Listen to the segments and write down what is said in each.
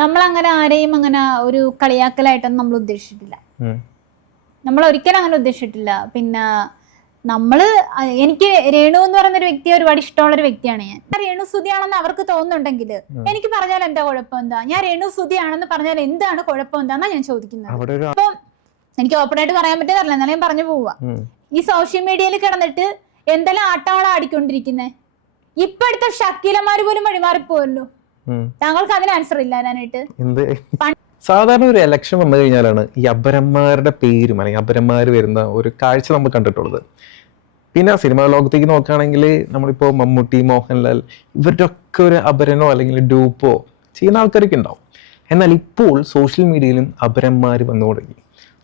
നമ്മളങ്ങനെ ആരെയും അങ്ങനെ ഒരു കളിയാക്കലായിട്ടൊന്നും നമ്മൾ ഉദ്ദേശിച്ചിട്ടില്ല. നമ്മൾ ഒരിക്കലും അങ്ങനെ ഉദ്ദേശിച്ചിട്ടില്ല. പിന്നെ എനിക്ക് രേണു എന്ന് പറയുന്ന ഒരു വ്യക്തിയെ ഒരുപാട് ഇഷ്ടമുള്ള ഒരു വ്യക്തിയാണ് ഞാൻ. രേണു സുധിയാണെന്ന് അവർക്ക് തോന്നുന്നുണ്ടെങ്കിൽ എനിക്ക് പറഞ്ഞാൽ എന്താ കുഴപ്പം, എന്താ ഞാൻ രേണു സുധിയാണെന്ന് പറഞ്ഞാൽ എന്താണ് കുഴപ്പം, എന്താന്നാ ഞാൻ ചോദിക്കുന്നത്. അപ്പൊ എനിക്ക് ഓപ്പൺ ആയിട്ട് പറയാൻ പറ്റുന്നില്ല, എന്നാലും ഞാൻ പറഞ്ഞു പോവാ. ഈ സോഷ്യൽ മീഡിയയിൽ കിടന്നിട്ട് എന്തെല്ലാം ആട്ടവള ആടിക്കൊണ്ടിരിക്കുന്നേ. ഇപ്പോഴത്തെ ഷക്കീലമാര് പോലും വഴിമാറിപ്പോവല്ലോ. താങ്കൾക്ക് അതിന് ആൻസർ ഇല്ല ഞാനായിട്ട്. സാധാരണ ഒരു ഇലക്ഷൻ വന്നു കഴിഞ്ഞാലാണ് ഈ അപരന്മാരുടെ പേരും അല്ലെങ്കിൽ അപരന്മാര് വരുന്ന ഒരു കാഴ്ച നമ്മൾ കണ്ടിട്ടുള്ളത്. പിന്നെ സിനിമാ ലോകത്തേക്ക് നോക്കുകയാണെങ്കിൽ നമ്മളിപ്പോൾ മമ്മൂട്ടി, മോഹൻലാൽ ഇവരുടെ ഒക്കെ ഒരു അപരനോ അല്ലെങ്കിൽ ഡൂപ്പോ ചെയ്യുന്ന ആൾക്കാരൊക്കെ ഉണ്ടാവും. എന്നാൽ ഇപ്പോൾ സോഷ്യൽ മീഡിയയിലും അപരന്മാർ വന്നു തുടങ്ങി.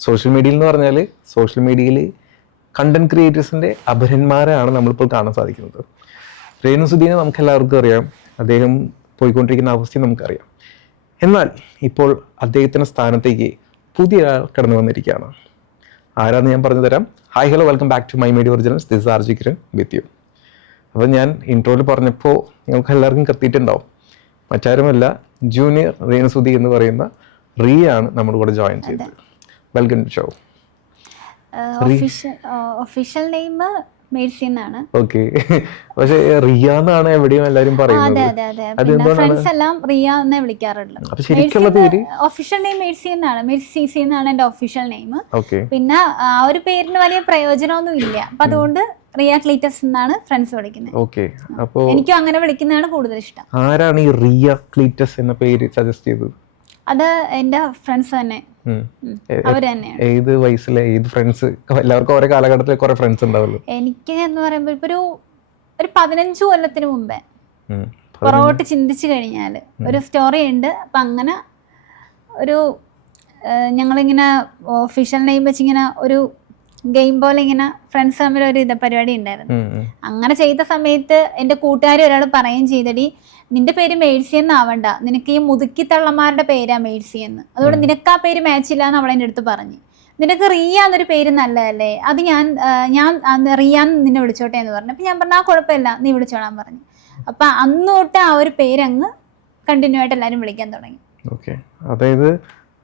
സോഷ്യൽ മീഡിയയിൽ എന്ന് പറഞ്ഞാൽ സോഷ്യൽ മീഡിയയിൽ കണ്ടന്റ് ക്രിയേറ്റേഴ്സിൻ്റെ അപരന്മാരാണ് നമ്മളിപ്പോൾ കാണാൻ സാധിക്കുന്നത്. രേണു സുധീനെ നമുക്ക് എല്ലാവർക്കും അറിയാം, അദ്ദേഹം പോയിക്കൊണ്ടിരിക്കുന്ന അവസ്ഥയും നമുക്കറിയാം. എന്നാൽ ഇപ്പോൾ അദ്ദേഹത്തിൻ്റെ സ്ഥാനത്തേക്ക് പുതിയ ആൾ കടന്നു വന്നിരിക്കുകയാണ്. ആരാന്ന് ഞാൻ പറഞ്ഞു തരാം. Hi hello, welcome back to my media originals. This RJ Kiran with you. അപ്പോൾ ഞാൻ ഇൻട്രോയിൽ പറഞ്ഞപ്പോൾ നിങ്ങൾക്ക് എല്ലാവർക്കും കത്തിയിട്ടുണ്ടാവും. മറ്റാരുമല്ല, ജൂനിയർ രേണു സുധി എന്ന് പറയുന്ന റിയ ആണ് നമ്മുടെ കൂടെ ജോയിൻ ചെയ്തത്. Welcome to show. Official name Mercy എന്നാണ്. ഓക്കെ, പക്ഷേ റിയ എന്നാണ് എവിടെയും എല്ലാവരും പറയുന്നത്. ഫ്രണ്ട്സ് എല്ലാം റിയ എന്നേ വിളിക്കാറുള്ളത്. ഒഫീഷ്യൽ നെയിം മേഴ്സി എന്നാണ്. മേഴ്സി സിസി എന്നാണ് എന്റെ ഒഫീഷ്യൽ നെയിം. പിന്നെ ആ ഒരു പേരിന് വലിയ പ്രയോജനമൊന്നും ഇല്ല. അപ്പൊ അതുകൊണ്ട് റിയ ക്ലീറ്റസ് എന്നാണ് ഫ്രണ്ട്സ് വിളിക്കുന്നത്. എനിക്കും അങ്ങനെ വിളിക്കുന്നതാണ് കൂടുതൽ ഇഷ്ടം. ആരാണ് ഈ റിയ ക്ലീറ്റസ് എന്ന പേര് സജസ്റ്റ് ചെയ്തത്? അത് എന്റെ ഫ്രണ്ട്സ് തന്നെ. അവര് തന്നെയാണ്. ഏത് വയസ്സിലെ ഏത് ഫ്രണ്ട്സ്? എല്ലാവർക്കും ഓരോ കാലഘട്ടത്തിൽ കുറെ ഫ്രണ്ട്സ് ഉണ്ടാവല്ലോ. എനിക്ക് എന്ന് പറയുമ്പോ ഇപ്പൊ ഒരു 15 കൊല്ലത്തിന് മുമ്പേ പുറകോട്ട് ചിന്തിച്ചു കഴിഞ്ഞാല് ഒരു സ്റ്റോറി ഉണ്ട്. അപ്പൊ അങ്ങനെ ഒരു ഞങ്ങളിങ്ങനെ ഒഫീഷ്യൽ നെയിം വെച്ച് ഇങ്ങനെ ഒരു ഗെയിം പോലെ ഇങ്ങനെ ഫ്രണ്ട്സ് തമ്മിൽ ഒരു പരിപാടി ഉണ്ടായിരുന്നു. അങ്ങനെ ചെയ്ത സമയത്ത് എന്റെ കൂട്ടുകാരി ഒരാൾ പറയുകയും ചെയ്തടി, നിന്റെ പേര് മേഴ്സി എന്നാവണ്ട, നിനക്ക് ഈ മുതുക്കി തള്ളമാരുടെ പേരാ മേഴ്സി എന്ന്, അതുകൊണ്ട് നിനക്ക് ആ പേര് മാച്ച് ഇല്ല എന്ന് അവളെൻ്റെ അടുത്ത് പറഞ്ഞു. നിനക്ക് റിയ എന്നൊരു പേര് നല്ലതല്ലേ, അത് ഞാൻ റിയാന്ന് നിന്നെ വിളിച്ചോട്ടെ എന്ന് പറഞ്ഞു. അപ്പം ഞാൻ പറഞ്ഞു ആ കുഴപ്പമില്ല, നീ വിളിച്ചോളാൻ പറഞ്ഞു. അപ്പം അന്ന് തൊട്ട് ആ ഒരു പേരങ്ങ് കണ്ടിന്യൂ ആയിട്ട് എല്ലാവരും വിളിക്കാൻ തുടങ്ങി. ഓക്കെ, അതായത്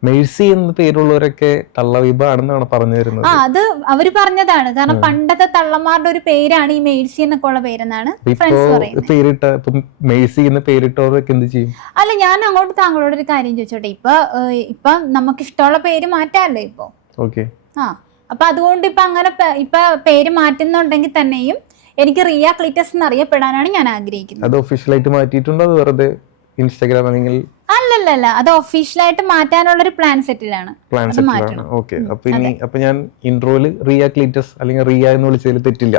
മേഴ്സി എന്ന പേരുള്ളവരൊക്കെ തള്ളവിഭാണെന്നാണ് പറഞ്ഞു തരുന്നത്. അത് അവര് പറഞ്ഞതാണ്. കാരണം പണ്ടത്തെ തള്ളമാരുടെ ഒരു പേരാണ് ഈ മേഴ്സി എന്നൊക്കെ ഉള്ള പേരെന്നാണ് ഫ്രണ്ട്സ് പറയുന്നത്. മേഴ്സി എന്ന പേരിട്ടവരൊക്കെ എന്ത് ചെയ്യും? അല്ല, ഞാൻ അങ്ങോട്ട് താങ്കളോട് ഒരു കാര്യം ചോദിച്ചോട്ടെ. ഇപ്പൊ നമുക്ക് ഇഷ്ടമുള്ള പേര് മാറ്റാമല്ലോ ഇപ്പൊ. അപ്പൊ അതുകൊണ്ട് ഇപ്പൊ അങ്ങനെ ഇപ്പൊ പേര് മാറ്റുന്നുണ്ടെങ്കിൽ തന്നെയും എനിക്ക് റിയ ക്ലീറ്റസ് എന്ന് അറിയപ്പെടാനാണ് ഞാൻ ആഗ്രഹിക്കുന്നത്. അത് ഒഫീഷ്യലായിട്ട് മാറ്റിയിട്ടുണ്ടോ, അത് വെറുതെ ഇൻസ്റ്റാഗ്രാം അല്ലെങ്കിൽ? അല്ലല്ല, അത് ഒഫീഷ്യലായിട്ട് മാറ്റാനുള്ള ഒരു പ്ലാൻ സെറ്റിലാണ്. ഓക്കെ, അപ്പൊ ഞാൻ ഇൻട്രോയില് റിയ ക്ലീറ്റസ് അല്ലെങ്കിൽ റിയ എന്ന് വിളിച്ചതിൽ തെറ്റില്ല.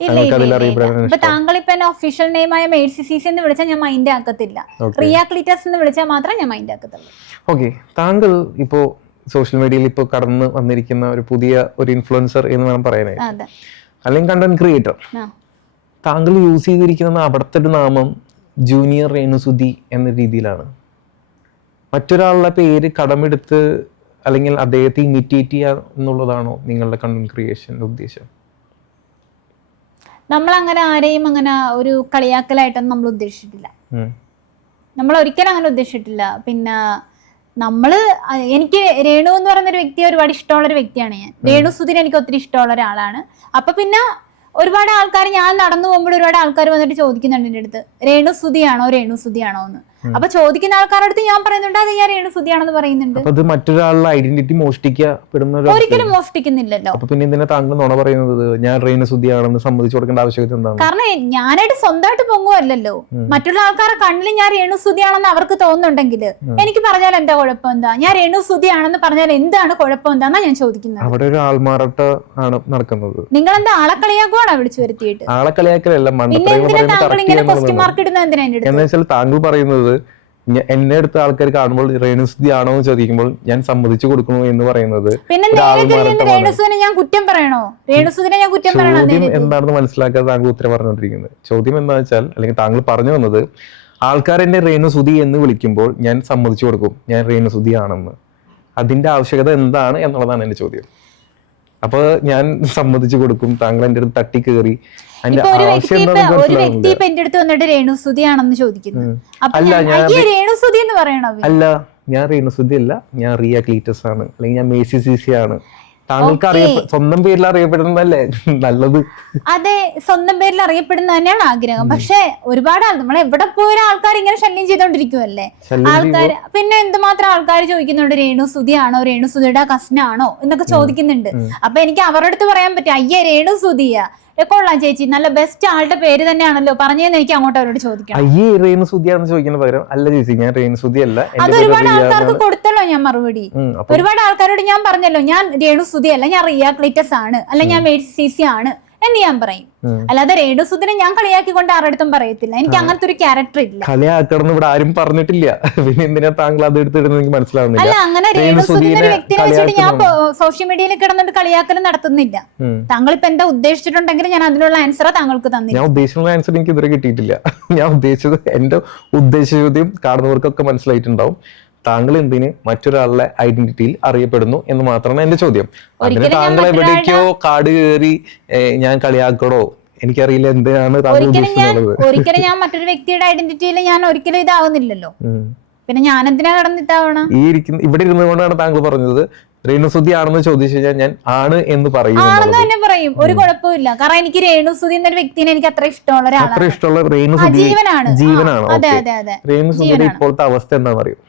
ഇപ്പൊ താങ്കൾ ഇപ്പൊ എന്നെ ഒഫീഷ്യൽ നെയിമായ മേഴ്സി സിസി എന്ന് വിളിച്ചാൽ ഞാൻ മൈൻഡ് ആക്കത്തില്ല. റിയ ക്ലീറ്റസ് എന്ന് വിളിച്ചാൽ മാത്രമേ ഞാൻ മൈൻഡ് ആക്കത്തുള്ളൂ. ഓക്കെ, താങ്കൾ ഇപ്പോ സോഷ്യൽ മീഡിയയിൽ ഇപ്പോൾ കടന്നു വന്നിരിക്കുന്ന ഒരു പുതിയ ഒരു ഇൻഫ്ലുവൻസർ എന്ന് വേണം പറയാനായിട്ട്, അല്ലെങ്കിൽ കണ്ടന്റ് ക്രിയേറ്റർ. താങ്കൾ യൂസ് ചെയ്തിരിക്കുന്ന അവിടുത്തെ ഒരു നാമം ജൂനിയർ രേണു സുധി എന്ന രീതിയിലാണ്. മറ്റൊരാളുടെ പേര് കടമെടുത്ത് അല്ലെങ്കിൽ അദ്ദേഹത്തെ ഇമിറ്റേറ്റ് ചെയ്യുക എന്നുള്ളതാണോ നിങ്ങളുടെ കണ്ടന്റ് ക്രിയേഷൻ്റെ ഉദ്ദേശം? നമ്മളങ്ങനെ ആരെയും അങ്ങനെ ഒരു കളിയാക്കലായിട്ടൊന്നും നമ്മൾ ഉദ്ദേശിച്ചിട്ടില്ല. നമ്മൾ ഒരിക്കലും അങ്ങനെ ഉദ്ദേശിച്ചിട്ടില്ല. പിന്നെ എനിക്ക് രേണു എന്ന് പറയുന്ന ഒരു വ്യക്തിയെ ഒരുപാട് ഇഷ്ടമുള്ള ഒരു വ്യക്തിയാണ് ഞാൻ. രേണു സുധീൻ എനിക്ക് ഒത്തിരി ഇഷ്ടമുള്ള ഒരാളാണ്. അപ്പൊ പിന്നെ ഒരുപാട് ആൾക്കാർ, ഞാൻ നടന്നു പോകുമ്പോൾ ഒരുപാട് ആൾക്കാർ വന്നിട്ട് ചോദിക്കുന്നുണ്ട് എൻ്റെ അടുത്ത്, രേണു സുധിയാണോ എന്ന്. അപ്പൊ ചോദിക്കുന്ന ആൾക്കാരുടെ അടുത്ത് ഞാൻ പറയുന്നുണ്ട് അത് ഞാൻ രേണു സുധിയാണെന്ന് പറയുന്നുണ്ട്. മറ്റൊരാളുടെ ഐഡന്റിറ്റി മോഷ്ടിക്കപ്പെടുന്ന ഒരിക്കലും മോഷ്ടിക്കുന്നില്ലല്ലോ. പിന്നെ എന്തിനാ താങ്കൾ നുണ പറയുന്നത്? ഞാൻ രേണു സുധിയാണെന്ന് സമ്മതിച്ചു കൊടുക്കേണ്ട ആവശ്യകത എന്താണ്? കാരണം ഞാനായിട്ട് സ്വന്തമായിട്ട് പൊങ്ങുമല്ലോ. മറ്റുള്ള ആൾക്കാരുടെ കണ്ണിൽ ഞാൻ രേണു സുധിയാണെന്ന് അവർക്ക് തോന്നുന്നുണ്ടെങ്കിൽ എനിക്ക് പറഞ്ഞാൽ എന്താ കുഴപ്പം, എന്താ ഞാൻ രേണു സുധിയാണെന്ന് പറഞ്ഞാൽ എന്താണ് കുഴപ്പം, എന്താന്നാ ഞാൻ ചോദിക്കുന്നത്. അവിടെ ഒരു ആൾമാറാട്ട ആണ് നടക്കുന്നത്. നിങ്ങൾ എന്താ ആളെ കളിയാക്കുവാണോ വിളിച്ചു വരുത്തിയിട്ട്? ആളെ കളിയാക്കലല്ല, താങ്കൾ പറയുന്നത് എന്നെ അടുത്ത ആൾക്കാർ കാണുമ്പോൾ രേണു സുധി ആണോ എന്ന് ചോദിക്കുമ്പോൾ ഞാൻ സമ്മതിച്ചു കൊടുക്കണോ എന്ന് പറയുന്നത് ചോദ്യം എന്താണെന്ന് മനസ്സിലാക്കാതെ താങ്കൾ ഉത്തരം പറഞ്ഞുകൊണ്ടിരിക്കുന്നത്. ചോദ്യം എന്താ വെച്ചാൽ, അല്ലെങ്കിൽ താങ്കൾ പറഞ്ഞു വന്നത്, ആൾക്കാർ എന്നെ രേണു സുധി എന്ന് വിളിക്കുമ്പോൾ ഞാൻ സമ്മതിച്ചു കൊടുക്കും ഞാൻ രേണു സുധി ആണെന്ന്. അതിന്റെ ആവശ്യകത എന്താണ് എന്നുള്ളതാണ് എന്റെ ചോദ്യം. അപ്പൊ ഞാൻ സമ്മതിച്ചു കൊടുക്കും, താങ്കൾ എന്റെ അടുത്ത് തട്ടി കയറി. ഒരു വ്യക്തി ഇപ്പൊ എന്റെ അടുത്ത് വന്നിട്ട് രേണു സുധി ആണെന്ന് ചോദിക്കുന്നു. രേണു സുധി എന്ന് പറയണോ? അല്ല, ഞാൻ രേണുസുതി അല്ല, ഞാൻ റിയ ക്ലീറ്റസ് ആണ്, അല്ലെങ്കിൽ ഞാൻ മേസി സിസി ആണ്. താങ്കൾക്ക് സ്വന്തം പേരിൽ അറിയപ്പെടുന്നതല്ലേ നല്ലത്? അതെ, സ്വന്തം പേരിൽ അറിയപ്പെടുന്ന തന്നെയാണ് ആഗ്രഹം. പക്ഷെ ഒരുപാട് നമ്മൾ എവിടെ പോയ ആൾക്കാർ ഇങ്ങനെ ശല്യം ചെയ്തോണ്ടിരിക്കുവല്ലേ ആൾക്കാർ. പിന്നെ എന്തുമാത്രം ആൾക്കാർ ചോദിക്കുന്നുണ്ട് രേണുസുതിയാണോ, രേണുസുതിയുടെ കസിനാണോ എന്നൊക്കെ ചോദിക്കുന്നുണ്ട്. അപ്പൊ എനിക്ക് അവരുടെ അടുത്ത് പറയാൻ പറ്റും, അയ്യേ രേണുസുതിയാ, കൊള്ളാം ചേച്ചി, നല്ല ബെസ്റ്റ് ആളുടെ പേര് തന്നെയാണല്ലോ പറഞ്ഞതെന്ന് എനിക്ക് അങ്ങോട്ട് അവരോട് ചോദിക്കാം. അയ്യേ രേണുസുതിയാണെന്ന് ചോദിക്കുന്ന പകരം അല്ല ചേച്ചി ഞാൻ രേണുസുതി അല്ല. അത് ഒരുപാട് ആൾക്കാർക്ക് കൊടുത്തല്ലോ ഞാൻ മറുപടി. ഒരുപാട് ആൾക്കാരോട് ഞാൻ പറഞ്ഞല്ലോ ഞാൻ രേണുസുതി അല്ല, ഞാൻ റിയ ക്ലീറ്റസ് ആണ്, അല്ല ഞാൻ മേസി സിസി ആണ് എന്ന് ഞാൻ പറയും. അല്ലാതെ രേണുസുദിനെ ഞാൻ കളിയാക്കിക്കൊണ്ട് ആരുടെ അടുത്തും പറയത്തില്ല. എനിക്ക് അങ്ങനത്തെ ഒരു ക്യാരക്ടർ ഇല്ല. കളിയാക്കണം ഇവിടെ ആരും പറഞ്ഞിട്ടില്ല. പിന്നെ എന്തിനാ താങ്കൾ അത് എടുത്തിടുന്നത് എനിക്ക് മനസ്സിലാവുന്നില്ല. അല്ല, അങ്ങനെ രേണുസുദിനെ ഒരു വ്യക്തിനെ വെച്ചിട്ട് ഞാൻ സോഷ്യൽ മീഡിയയിൽ കിടന്നിട്ട് കളിയാക്കലും നടത്തുന്നില്ല. താങ്കൾ ഇപ്പൊ എന്താ ഉദ്ദേശിച്ചിട്ടുണ്ടെങ്കിൽ ഞാൻ അതിനുള്ള ആൻസർ താങ്കൾക്ക് തന്നില്ല. ഞാൻ ഉദ്ദേശിക്കുന്ന ആൻസർ എനിക്ക് ഇതുവരെ കിട്ടിയിട്ടില്ല. ഞാൻ ഉദ്ദേശിച്ചത്, എന്റെ ഉദ്ദേശ ചോദ്യം കാണുന്നവർക്കൊക്കെ മനസ്സിലായിട്ടുണ്ടാവും. താങ്കൾ എന്തിന് മറ്റൊരാളുടെ ഐഡന്റിറ്റിയിൽ അറിയപ്പെടുന്നു എന്ന് മാത്രമാണ് എന്റെ ചോദ്യം. അതിന് താങ്കൾ എവിടേക്കോ കാട് കയറി ഞാൻ കളിയാക്കണോ എനിക്കറിയില്ല എന്തിനാണ് താങ്കൾ ഉദ്ദേശിക്കുന്നത്. ഒരിക്കലും ഞാൻ മറ്റൊരു വ്യക്തിയുടെ ഐഡന്റിറ്റിയിൽ ഞാൻ ഒരിക്കലും ഇതാവുന്നില്ലല്ലോ. പിന്നെ ഞാൻ എന്തിനാ കടന്നിട്ടാവണം? ഇവിടെ ഇരുന്നുകൊണ്ടാണ് താങ്കൾ പറഞ്ഞത് രേണുസുതി ആണെന്ന് ചോദിച്ചു കഴിഞ്ഞാൽ ഞാൻ ആണ് എന്ന് പറയും. ആണെന്ന് തന്നെ പറയും, ഒരു കുഴപ്പമില്ല. കാരണം എനിക്ക് രേണുസുതി എന്നൊരു വ്യക്തിനെ എനിക്ക് അത്ര ഇഷ്ടമുള്ള ഒരാളാണ്. അത്ര ഇഷ്ടമുള്ള രേണുസുതി ജീവനാണ്. അതെ അതെ അതെ. രേണുസുതിയുടെ ഇപ്പോഴത്തെ അവസ്ഥ എന്താണെന്ന് അറിയും?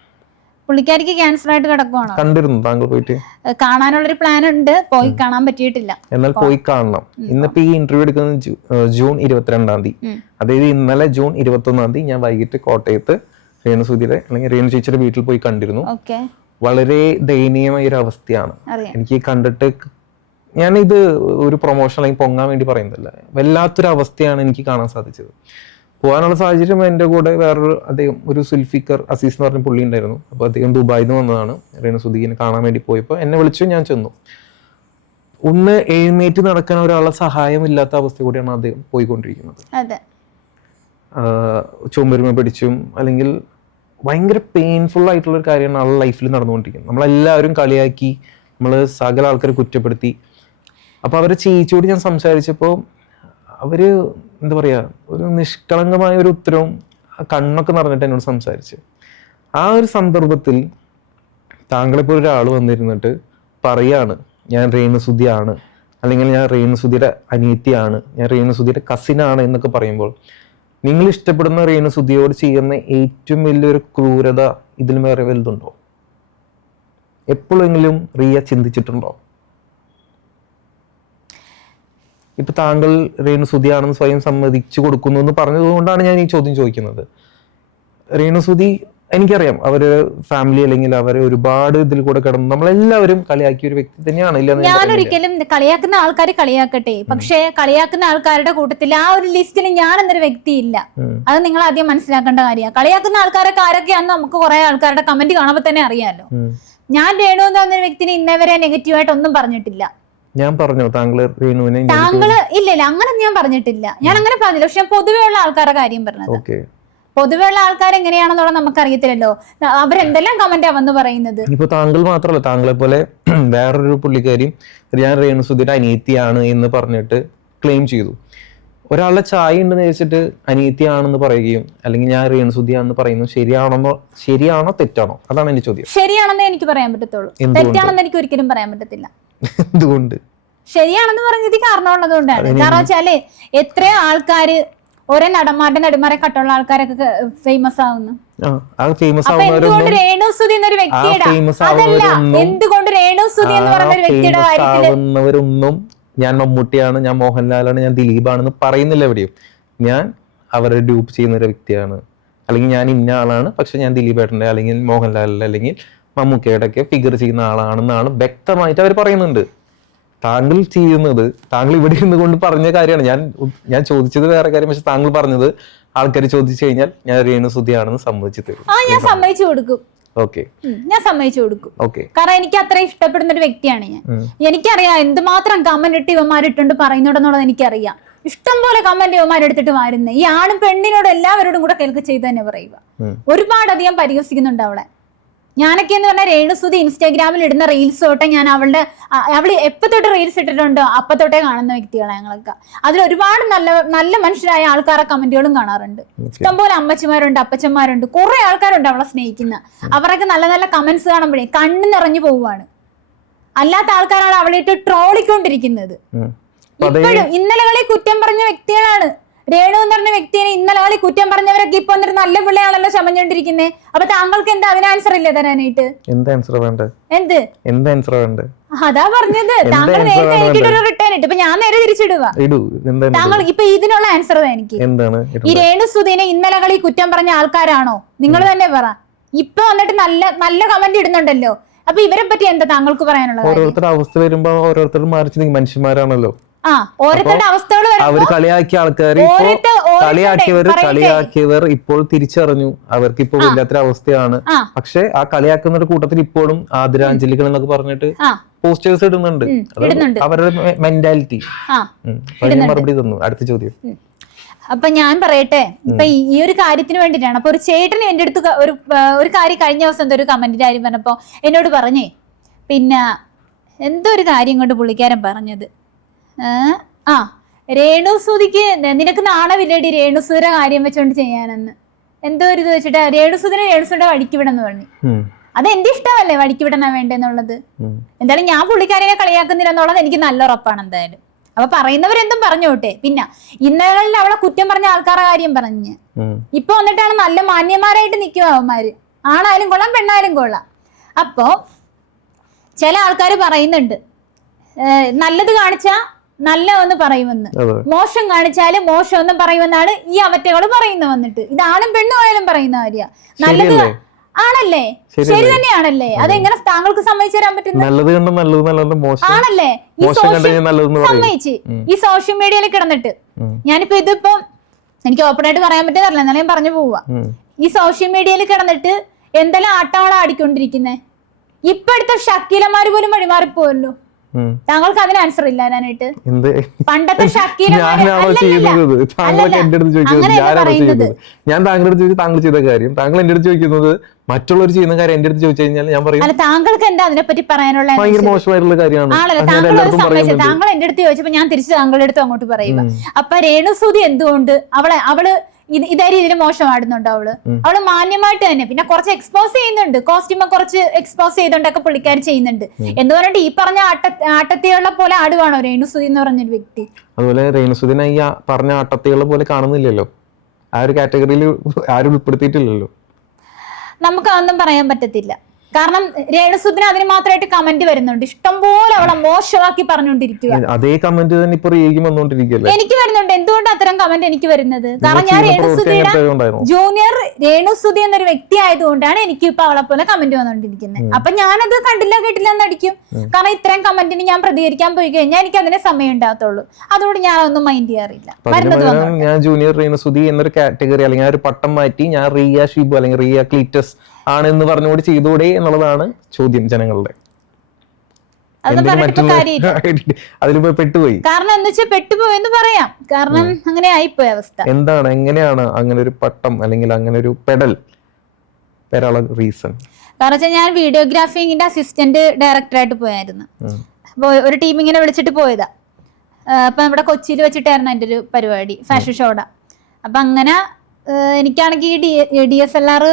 പുള്ളിക്കാരിക്ക് ക്യാൻസർ ആയിട്ട് കിടക്കുവാണോ? കണ്ടിരുന്നു താങ്കൾ പോയിട്ട്? കാണാനുള്ളൊരു പ്ലാൻ ഉണ്ട്, പോയി കാണാൻ പറ്റിയിട്ടില്ല. എന്നാൽ പോയി കാണണം. ഇന്നിപ്പോ ഈ ഇന്റർവ്യൂ എടുക്കുന്നത് ജൂൺ 22-ാം തീയതി, അതായത് ഇന്നലെ ജൂൺ 21-ാം തീയതി ഞാൻ വൈകിട്ട് കോട്ടയത്ത് രേണുസുതിയുടെ അല്ലെങ്കിൽ രേണു ചേച്ചിയുടെ വീട്ടിൽ പോയി കണ്ടിരുന്നു. വളരെ ദയനീയമായ ഒരു അവസ്ഥയാണ്. എനിക്ക് കണ്ടിട്ട്, ഞാനിത് ഒരു പ്രൊമോഷൻ അല്ലെങ്കിൽ പൊങ്ങാൻ വേണ്ടി പറയുന്നില്ല, വല്ലാത്തൊരു അവസ്ഥയാണ് എനിക്ക് കാണാൻ സാധിച്ചത്. പോകാനുള്ള സാഹചര്യം എൻ്റെ കൂടെ വേറൊരു അദ്ദേഹം ഒരു സുൽഫിക്കർ അസീസ് എന്ന് പറഞ്ഞ പുള്ളി ഉണ്ടായിരുന്നു. അപ്പോൾ അദ്ദേഹം ദുബായിൽ നിന്ന് വന്നതാണ്. രേണുസുതിനെ കാണാൻ വേണ്ടി പോയപ്പോൾ എന്നെ വിളിച്ചു, ഞാൻ ചെന്നു. ഒന്ന് എഴുന്നേറ്റ് നടക്കാൻ ഒരാളുടെ സഹായം ഇല്ലാത്ത അവസ്ഥ കൂടിയാണ് അദ്ദേഹം പോയിക്കൊണ്ടിരിക്കുന്നത്. ചുമരുമ പിടിച്ചും അല്ലെങ്കിൽ ഭയങ്കര പെയിൻഫുൾ ആയിട്ടുള്ള ഒരു കാര്യമാണ് ആളുടെ ലൈഫിൽ നടന്നുകൊണ്ടിരിക്കുന്നത്. നമ്മളെല്ലാവരും കളിയാക്കി, നമ്മൾ സകല ആൾക്കാരെ കുറ്റപ്പെടുത്തി. അപ്പോൾ അവരെ ചേച്ചിയോട് ഞാൻ സംസാരിച്ചപ്പോൾ അവര് എന്താ പറയാ, ഒരു നിഷ്കളങ്കമായ ഒരു ഉത്തരവും കണ്ണൊക്കെ നിറഞ്ഞിട്ട് എന്നോട് സംസാരിച്ചു. ആ ഒരു സന്ദർഭത്തിൽ താങ്കളെപ്പോൾ ഒരാൾ വന്നിരുന്നിട്ട് പറയാണ് ഞാൻ രേണുസുതിയാണ്, അല്ലെങ്കിൽ ഞാൻ രേണുസുതിയുടെ അനിയത്തിയാണ്, ഞാൻ രേണുസുതിയുടെ കസിനാണ് എന്നൊക്കെ പറയുമ്പോൾ നിങ്ങൾ ഇഷ്ടപ്പെടുന്ന രേണുസുതിയോട് ചെയ്യുന്ന ഏറ്റവും വലിയൊരു ക്രൂരത ഇതിലും വേറെ വലുതുണ്ടോ? എപ്പോഴെങ്കിലും റിയ ചിന്തിച്ചിട്ടുണ്ടോ? ഇപ്പൊ താങ്കൾ രേണുസുതിയാണെന്ന് സ്വയം സമ്മതിച്ചു കൊടുക്കുന്നു എന്ന് പറഞ്ഞതുകൊണ്ടാണ് ഞാൻ ഈ ചോദ്യം ചോദിക്കുന്നത്. രേണുസുതി എനിക്കറിയാം, അവര് ഫാമിലി അല്ലെങ്കിൽ അവര് ഒരുപാട് ഇതിൽ കൂടെ കിടന്നു നമ്മളെല്ലാവരും കളിയാക്കിയ ഒരു വ്യക്തി തന്നെയാണ്. ഞാനൊരിക്കലും കളിയാക്കുന്ന ആൾക്കാർ കളിയാക്കട്ടെ, പക്ഷെ കളിയാക്കുന്ന ആൾക്കാരുടെ കൂട്ടത്തിൽ ആ ഒരു ലിസ്റ്റിൽ ഞാൻ എന്നൊരു വ്യക്തി ഇല്ല. അത് നിങ്ങൾ ആദ്യം മനസ്സിലാക്കേണ്ട കാര്യമാണ്. കളിയാക്കുന്ന ആൾക്കാരൊക്കെ ആരൊക്കെയാണെന്ന് നമുക്ക് കുറെ ആൾക്കാരുടെ കമന്റ് കാണുമ്പോൾ തന്നെ അറിയാലോ. ഞാൻ രേണു എന്ന് പറഞ്ഞൊരു വ്യക്തിനെ ഇന്നവരെ നെഗറ്റീവായിട്ട് ഒന്നും പറഞ്ഞിട്ടില്ല. ഞാൻ പറഞ്ഞു താങ്കള് രേണുവിനെ? താങ്കള് ഇല്ല അങ്ങനെ ഞാൻ പറഞ്ഞിട്ടില്ല. ഞാൻ അങ്ങനെ പറഞ്ഞില്ല. പക്ഷെ പൊതുവെ ഉള്ള ആൾക്കാരുടെ കാര്യം പറഞ്ഞത്, പൊതുവെ ഉള്ള ആൾക്കാർ എങ്ങനെയാണെന്നുള്ളത് നമുക്ക് അറിയത്തില്ലല്ലോ. അവരെന്തെല്ലാം കമന്റാ വന്ന് പറയുന്നത്. ഇപ്പൊ താങ്കൾ മാത്രമല്ല, താങ്കളെ പോലെ വേറൊരു പുള്ളിക്കാരി ഞാൻ രേണുസുതിയുടെ അനിയത്തിയാണ് എന്ന് പറഞ്ഞിട്ട് ക്ലെയിം ചെയ്തു. ഒരാളുടെ ചായ ഉണ്ടെന്ന് വെച്ചിട്ട് അനിയത്തിയാണെന്ന് പറയുകയും അല്ലെങ്കിൽ ഞാൻ രേണുസുതിയാണെന്ന് പറയുന്നു, ശരിയാണോ തെറ്റാണോ? അതാണ് എന്റെ ചോദ്യം. ശരിയാണെന്നേ എനിക്ക് പറയാൻ പറ്റത്തുള്ളൂ, തെറ്റാണെന്ന് എനിക്ക് ഒരിക്കലും പറയാൻ പറ്റത്തില്ല. എന്തുകൊണ്ട്? ശരിയാണെന്ന് പറഞ്ഞത് കാരണമുള്ളത് കൊണ്ടാണ്. കാരണം വെച്ചാല് എത്രയോ ആൾക്കാര് ഓരോ നടിമാരെ കട്ടുള്ള ആൾക്കാരൊക്കെ ഫേമസ് ആവുന്നു. എന്തുകൊണ്ട് രേണുസുതി എന്നൊരു വ്യക്തിയുടെ അതല്ല, എന്തുകൊണ്ട് രേണുസുതി എന്ന് പറഞ്ഞ ഒരു വ്യക്തിയുടെ കാര്യത്തിലൊന്നും ഞാൻ മമ്മൂട്ടിയാണ്, ഞാൻ മോഹൻലാലാണ്, ഞാൻ ദിലീപാണെന്ന് പറയുന്നില്ല എവിടെയും. ഞാൻ അവരെ ഡ്യൂപ്പ് ചെയ്യുന്ന ഒരു വ്യക്തിയാണ്, അല്ലെങ്കിൽ ഞാൻ ഇന്ന ആളാണ്, പക്ഷെ ഞാൻ ദിലീപേട്ടൻ്റെ അല്ലെങ്കിൽ മോഹൻലാലിന്റെ അല്ലെങ്കിൽ മമ്മൂക്കയുടെ ഒക്കെ ഫിഗർ ചെയ്യുന്ന ആളാണെന്നാണ് വ്യക്തമായിട്ട് അവർ പറയുന്നുണ്ട്. താങ്കൾ ചെയ്യുന്നത്, താങ്കൾ ഇവിടെ ഇരുന്ന് കൊണ്ട് പറഞ്ഞ കാര്യമാണ്. ഞാൻ ചോദിച്ചത് വേറെ കാര്യം, പക്ഷെ താങ്കൾ പറഞ്ഞത് ആൾക്കാർ ചോദിച്ചു കഴിഞ്ഞാൽ ഞാൻ രേണുസുതിയാണെന്ന് സമ്മതിച്ചു തരും. ഞാൻ സമ്മതിച്ചു കൊടുക്കും. ഞാൻ സമ്മതിച്ചു കൊടുക്കും. കാരണം എനിക്ക് അത്ര ഇഷ്ടപ്പെടുന്ന ഒരു വ്യക്തിയാണ് ഞാൻ. എനിക്കറിയാം എന്തുമാത്രം കമന്റ് ഇട്ട് ഇവന്മാരിട്ടുണ്ട് പറയുന്നുണ്ടെന്നുള്ളത് എനിക്കറിയാം. ഇഷ്ടം പോലെ കമന്റ് ഇവന്മാരെടുത്തിട്ട് വരുന്നത് ഈ ആണും പെണ്ണിനോട് എല്ലാവരോടും കൂടെ കേൾക്കുക ചെയ്ത് തന്നെ പറയുക. ഒരുപാടധികം പരിഹസിക്കുന്നുണ്ട് അവളെ. ഞാനൊക്കെ എന്ന് പറഞ്ഞാൽ രേണുസുതി ഇൻസ്റ്റാഗ്രാമിൽ ഇടുന്ന റീൽസ് തൊട്ടേ ഞാൻ അവള് എപ്പോ തൊട്ട് റീൽസ് ഇട്ടിട്ടുണ്ടോ അപ്പൊ തൊട്ടേ കാണുന്ന വ്യക്തികളാണ് ഞങ്ങളൊക്കെ. അതിൽ ഒരുപാട് നല്ല മനുഷ്യരായ ആൾക്കാരെ കമന്റുകളും കാണാറുണ്ട്. ഇഷ്ടംപോലെ അമ്മച്ചിമാരുണ്ട്, അപ്പച്ചന്മാരുണ്ട്, കുറെ ആൾക്കാരുണ്ട് അവളെ സ്നേഹിക്കുന്ന. അവരൊക്കെ നല്ല നല്ല കമന്റ്സ് കാണുമ്പോഴേ കണ്ണ് നിറഞ്ഞു പോവുകയാണ്. അല്ലാത്ത ആൾക്കാരാണ് അവളിട്ട് ട്രോളിക്കൊണ്ടിരിക്കുന്നത്. ഇപ്പോഴും ഇന്നലകളിൽ കുറ്റം പറഞ്ഞ വ്യക്തികളാണ്. രേണു എന്ന് പറഞ്ഞ വ്യക്തിയെ ഇന്നലകളിൽ കുറ്റം പറഞ്ഞവരൊക്കെ ഇപ്പൊ എന്നിട്ട് നല്ല പിള്ളയാണല്ലോ ചമഞ്ഞോണ്ടിരിക്കുന്നത്. അപ്പൊ താങ്കൾക്ക് എന്താ അതിന് ആൻസർ ഇല്ല തരാനായിട്ട്? അതാ പറഞ്ഞത്, താങ്കൾ നേരത്തെ എനിക്കിട്ടൊരു റിട്ടേൺ ഇട്ട്. ഇപ്പൊ ഞാൻ നേരെ തിരിച്ചിടുക. താങ്കൾ ഇപ്പൊ ഇതിനുള്ള ആൻസർ എനിക്ക്. ഈ രേണു സുധീനെ ഇന്നലകളിൽ കുറ്റം പറഞ്ഞ ആൾക്കാരാണോ? നിങ്ങൾ തന്നെ പറ. ഇപ്പൊ വന്നിട്ട് നല്ല നല്ല കമന്റ് ഇടുന്നുണ്ടല്ലോ. അപ്പൊ ഇവരെ പറ്റി എന്താ താങ്കൾക്ക് പറയാനുള്ളത്? ഓരോരുത്തരുടെ അവസ്ഥ വരുമ്പോ ഓരോരുത്തർ മാറി മനുഷ്യന്മാരാണല്ലോ. ഓരോരുത്തരുടെ അവസ്ഥകൾ അവര് കളിയാക്കിയ ആൾക്കാർ, കളിയാക്കിയവർ ഇപ്പോൾ തിരിച്ചറിഞ്ഞു അവർക്ക് ഇപ്പോൾ വല്ലാത്തൊരു അവസ്ഥയാണ്. പക്ഷെ ആ കളിയാക്കുന്ന കൂട്ടത്തിൽ ഇപ്പോഴും ആദരാഞ്ജലികൾ എന്നൊക്കെ പറഞ്ഞിട്ട് പോസ്റ്റേഴ്സ് ഇടുന്നുണ്ട്. അവരുടെ മെന്റാലിറ്റി. മറുപടി തന്നു. അടുത്ത ചോദ്യം. അപ്പൊ ഞാൻ പറയട്ടെ, ഇപ്പൊ ഈ ഒരു കാര്യത്തിന് വേണ്ടിയിട്ടാണ്. അപ്പൊ ഒരു ചേട്ടന് എന്റെ അടുത്ത് ഒരു കാര്യം കഴിഞ്ഞ ദിവസം എന്തോ ഒരു കമന്റിന്റെ കാര്യം പറഞ്ഞപ്പോ എന്നോട് പറഞ്ഞേ, പിന്നെ എന്തോ ഒരു കാര്യം കൊണ്ട് പുള്ളിക്കാരൻ പറഞ്ഞത്, രേണുസുതിക്ക് നിനക്ക് നാണമില്ലേടി രേണുസുര കാര്യം വെച്ചോണ്ട് ചെയ്യാനെന്ന് എന്തോ ഒരു ഇത് വെച്ചിട്ട് രേണുസുടെ വഴിക്ക് വിടെന്ന് പറഞ്ഞു. അത് എന്റെ ഇഷ്ടമല്ലേ വഴിക്ക് വിടണ വേണ്ടെന്നുള്ളത്. എന്തായാലും ഞാൻ പുള്ളിക്കാരനെ കളിയാക്കുന്നില്ല എന്നുള്ളത് എനിക്ക് നല്ല ഉറപ്പാണ് എന്തായാലും. അപ്പൊ പറയുന്നവരെന്തും പറഞ്ഞോട്ടെ. പിന്നെ ഇന്നലകളിൽ അവളെ കുറ്റം പറഞ്ഞ ആൾക്കാരുടെ കാര്യം പറഞ്ഞ് ഇപ്പൊ വന്നിട്ടാണ് നല്ല മാന്യന്മാരായിട്ട് നിൽക്കുക അവന്മാര്. ആണായാലും കൊള്ളാം, പെണ്ണായാലും കൊള്ളാം. അപ്പോ ചില ആൾക്കാർ പറയുന്നുണ്ട്, നല്ലത് കാണിച്ചാ നല്ല ഒന്ന് പറയുമെന്ന്, മോശം കാണിച്ചാല് മോശം ഒന്നും പറയുമെന്നാണ് ഈ അവറ്റകൾ പറയുന്നത്. വന്നിട്ട് ഇത് ആണും പെണ്ണും ആയാലും പറയുന്ന കാര്യ. നല്ലത് ആണല്ലേ, ശരി തന്നെയാണല്ലേ. അതെങ്ങനെ താങ്കൾക്ക് സമ്മതിച്ചു തരാൻ പറ്റുന്നത്? ആണല്ലേ. ഈ സമ്മതിച്ച് ഈ സോഷ്യൽ മീഡിയയിൽ കിടന്നിട്ട് ഞാനിപ്പോ ഇതിപ്പോ എനിക്ക് ഓപ്പൺ ആയിട്ട് പറയാൻ പറ്റുന്നില്ല, എന്നാലും ഞാൻ പറഞ്ഞു പോവാ. ഈ സോഷ്യൽ മീഡിയയിൽ കിടന്നിട്ട് എന്തെല്ലാം ആട്ടവള ആടിക്കൊണ്ടിരിക്കുന്നേ. ഇപ്പൊ എടുത്ത ഷക്കീലമാര് പോലും വഴിമാറിപ്പോവല്ലോ. താങ്കൾക്ക് അതിന് ആൻസർ ഇല്ല ഞാനായിട്ട്? പണ്ടത്തെ ഞാൻ താങ്കളുടെ ചോദിച്ചു, താങ്കൾ ചെയ്ത കാര്യം താങ്കൾ എന്റെ അടുത്ത് ചോദിക്കുന്നത് മറ്റുള്ളവർ ചെയ്യുന്ന കാര്യം എന്റെ അടുത്ത് ചോദിച്ചു കഴിഞ്ഞാൽ ഞാൻ പറയും അല്ല താങ്കൾക്ക് എന്താ അതിനെ പറ്റി പറയാനുള്ള? ഭയങ്കര മോശമായിട്ടുള്ള കാര്യമാണ്. താങ്കൾ എന്റെ അടുത്ത് ചോദിച്ചപ്പോ ഞാൻ തിരിച്ച് താങ്കളുടെ അടുത്ത് അങ്ങോട്ട് പറയുക. അപ്പൊ രേണുസുതി എന്തുകൊണ്ട് അവള് ഇതേ രീതിയിൽ മോശമാടുന്നുണ്ട്? അവള് മാന്യമായിട്ട് തന്നെ, പിന്നെ കുറച്ച് എക്സ്പോസ് ചെയ്യുന്നുണ്ട്, കോസ്റ്റ്യൂമ കുറച്ച് എക്സ്പോസ് ചെയ്തോണ്ടൊക്കെ പുള്ളിക്കാർ ചെയ്യുന്നുണ്ട്. എന്ന് പറഞ്ഞിട്ട് ഈ പറഞ്ഞ ആട്ടത്തിയുള്ള പോലെ ആടുവാണോ രേണുസുതി എന്ന് പറഞ്ഞൊരു വ്യക്തി? അതുപോലെ രേണുസുദിനെ ഈ പറഞ്ഞ ആട്ടത്തിയുള്ള പോലെ കാണുന്നില്ലല്ലോ, ആ ഒരു കാറ്റഗറിയിൽ ആരും ഉൾപ്പെടുത്തിയിട്ടില്ലല്ലോ. നമുക്ക് അതൊന്നും പറയാൻ പറ്റത്തില്ല. കാരണം രേണുസുദിന് അതിന് മാത്രമായിട്ട് കമന്റ് വരുന്നുണ്ട്, ഇഷ്ടംപോലെ അവളെ മോശമാക്കി പറഞ്ഞുകൊണ്ടിരിക്കുക. അതേ കമന്റ് തന്നെ ഇപ്പൊ എനിക്ക് വരുന്നുണ്ട്. എന്തുകൊണ്ട് അത്തരം കമന്റ് എനിക്ക് വരുന്നത്? കാരണം ഞാൻ രേണുസുദിയുടെ ജൂനിയർ രേണുസുതി എന്നൊരു വ്യക്തി ആയതുകൊണ്ടാണ് എനിക്ക് ഇപ്പൊ അവളെ പോലെ കമന്റ് വന്നുകൊണ്ടിരിക്കുന്നത്. അപ്പൊ ഞാനത് കണ്ടില്ല കേട്ടില്ല എന്നടിക്കും. കാരണം ഇത്തരം കമന്റിന് ഞാൻ പ്രതികരിക്കാൻ പോയി കഴിഞ്ഞാൽ എനിക്ക് അതിന് സമയം ഉണ്ടാകത്തുള്ളൂ. അതുകൊണ്ട് ഞാൻ ഒന്നും മൈൻഡ് ചെയ്യാറില്ല. ഞാൻ ജൂനിയർ രേണുസുതി എന്നൊരു കാറ്റഗറി അല്ലെങ്കിൽ ഒരു പട്ടം മാറ്റി ഞാൻ റിയ ഷിബു അല്ലെങ്കിൽ റിയ ക്ലീറ്റസ് ആണെന്ന് പറഞ്ഞുകൂടി ചെയ്തുകൂടെ എന്നുള്ളതാണ് ചോദ്യം ജനങ്ങളുടെ. അതിൽ പെട്ടുപോയി. കാരണം എന്താ വെച്ചാൽ പെട്ടുപോയെന്ന് പറയാം. കാരണം അങ്ങനെ ആയിപ്പോയി അവസ്ഥ. എങ്ങനെയാണ് അങ്ങനെ ഒരു പട്ടം അല്ലെങ്കിൽ അങ്ങനെ ഒരു പെടൽ വരാനുള്ള റീസൺ? കാരണം വെച്ചാൽ ഞാൻ വീഡിയോഗ്രാഫിങ്ങിന്റെ അസിസ്റ്റന്റ് ഡയറക്ടറായിട്ട് പോയായിരുന്നു. അപ്പൊ ഒരു ടീം ഇങ്ങനെ വിളിച്ചിട്ട് പോയതാ. അപ്പൊ നമ്മുടെ കൊച്ചിയിൽ വെച്ചിട്ടായിരുന്നു അതിന്റെ ഒരു പരിപാടി, ഫാഷൻ ഷോയുടെ. അപ്പൊ അങ്ങനെ എനിക്കാണെങ്കിൽ DSLR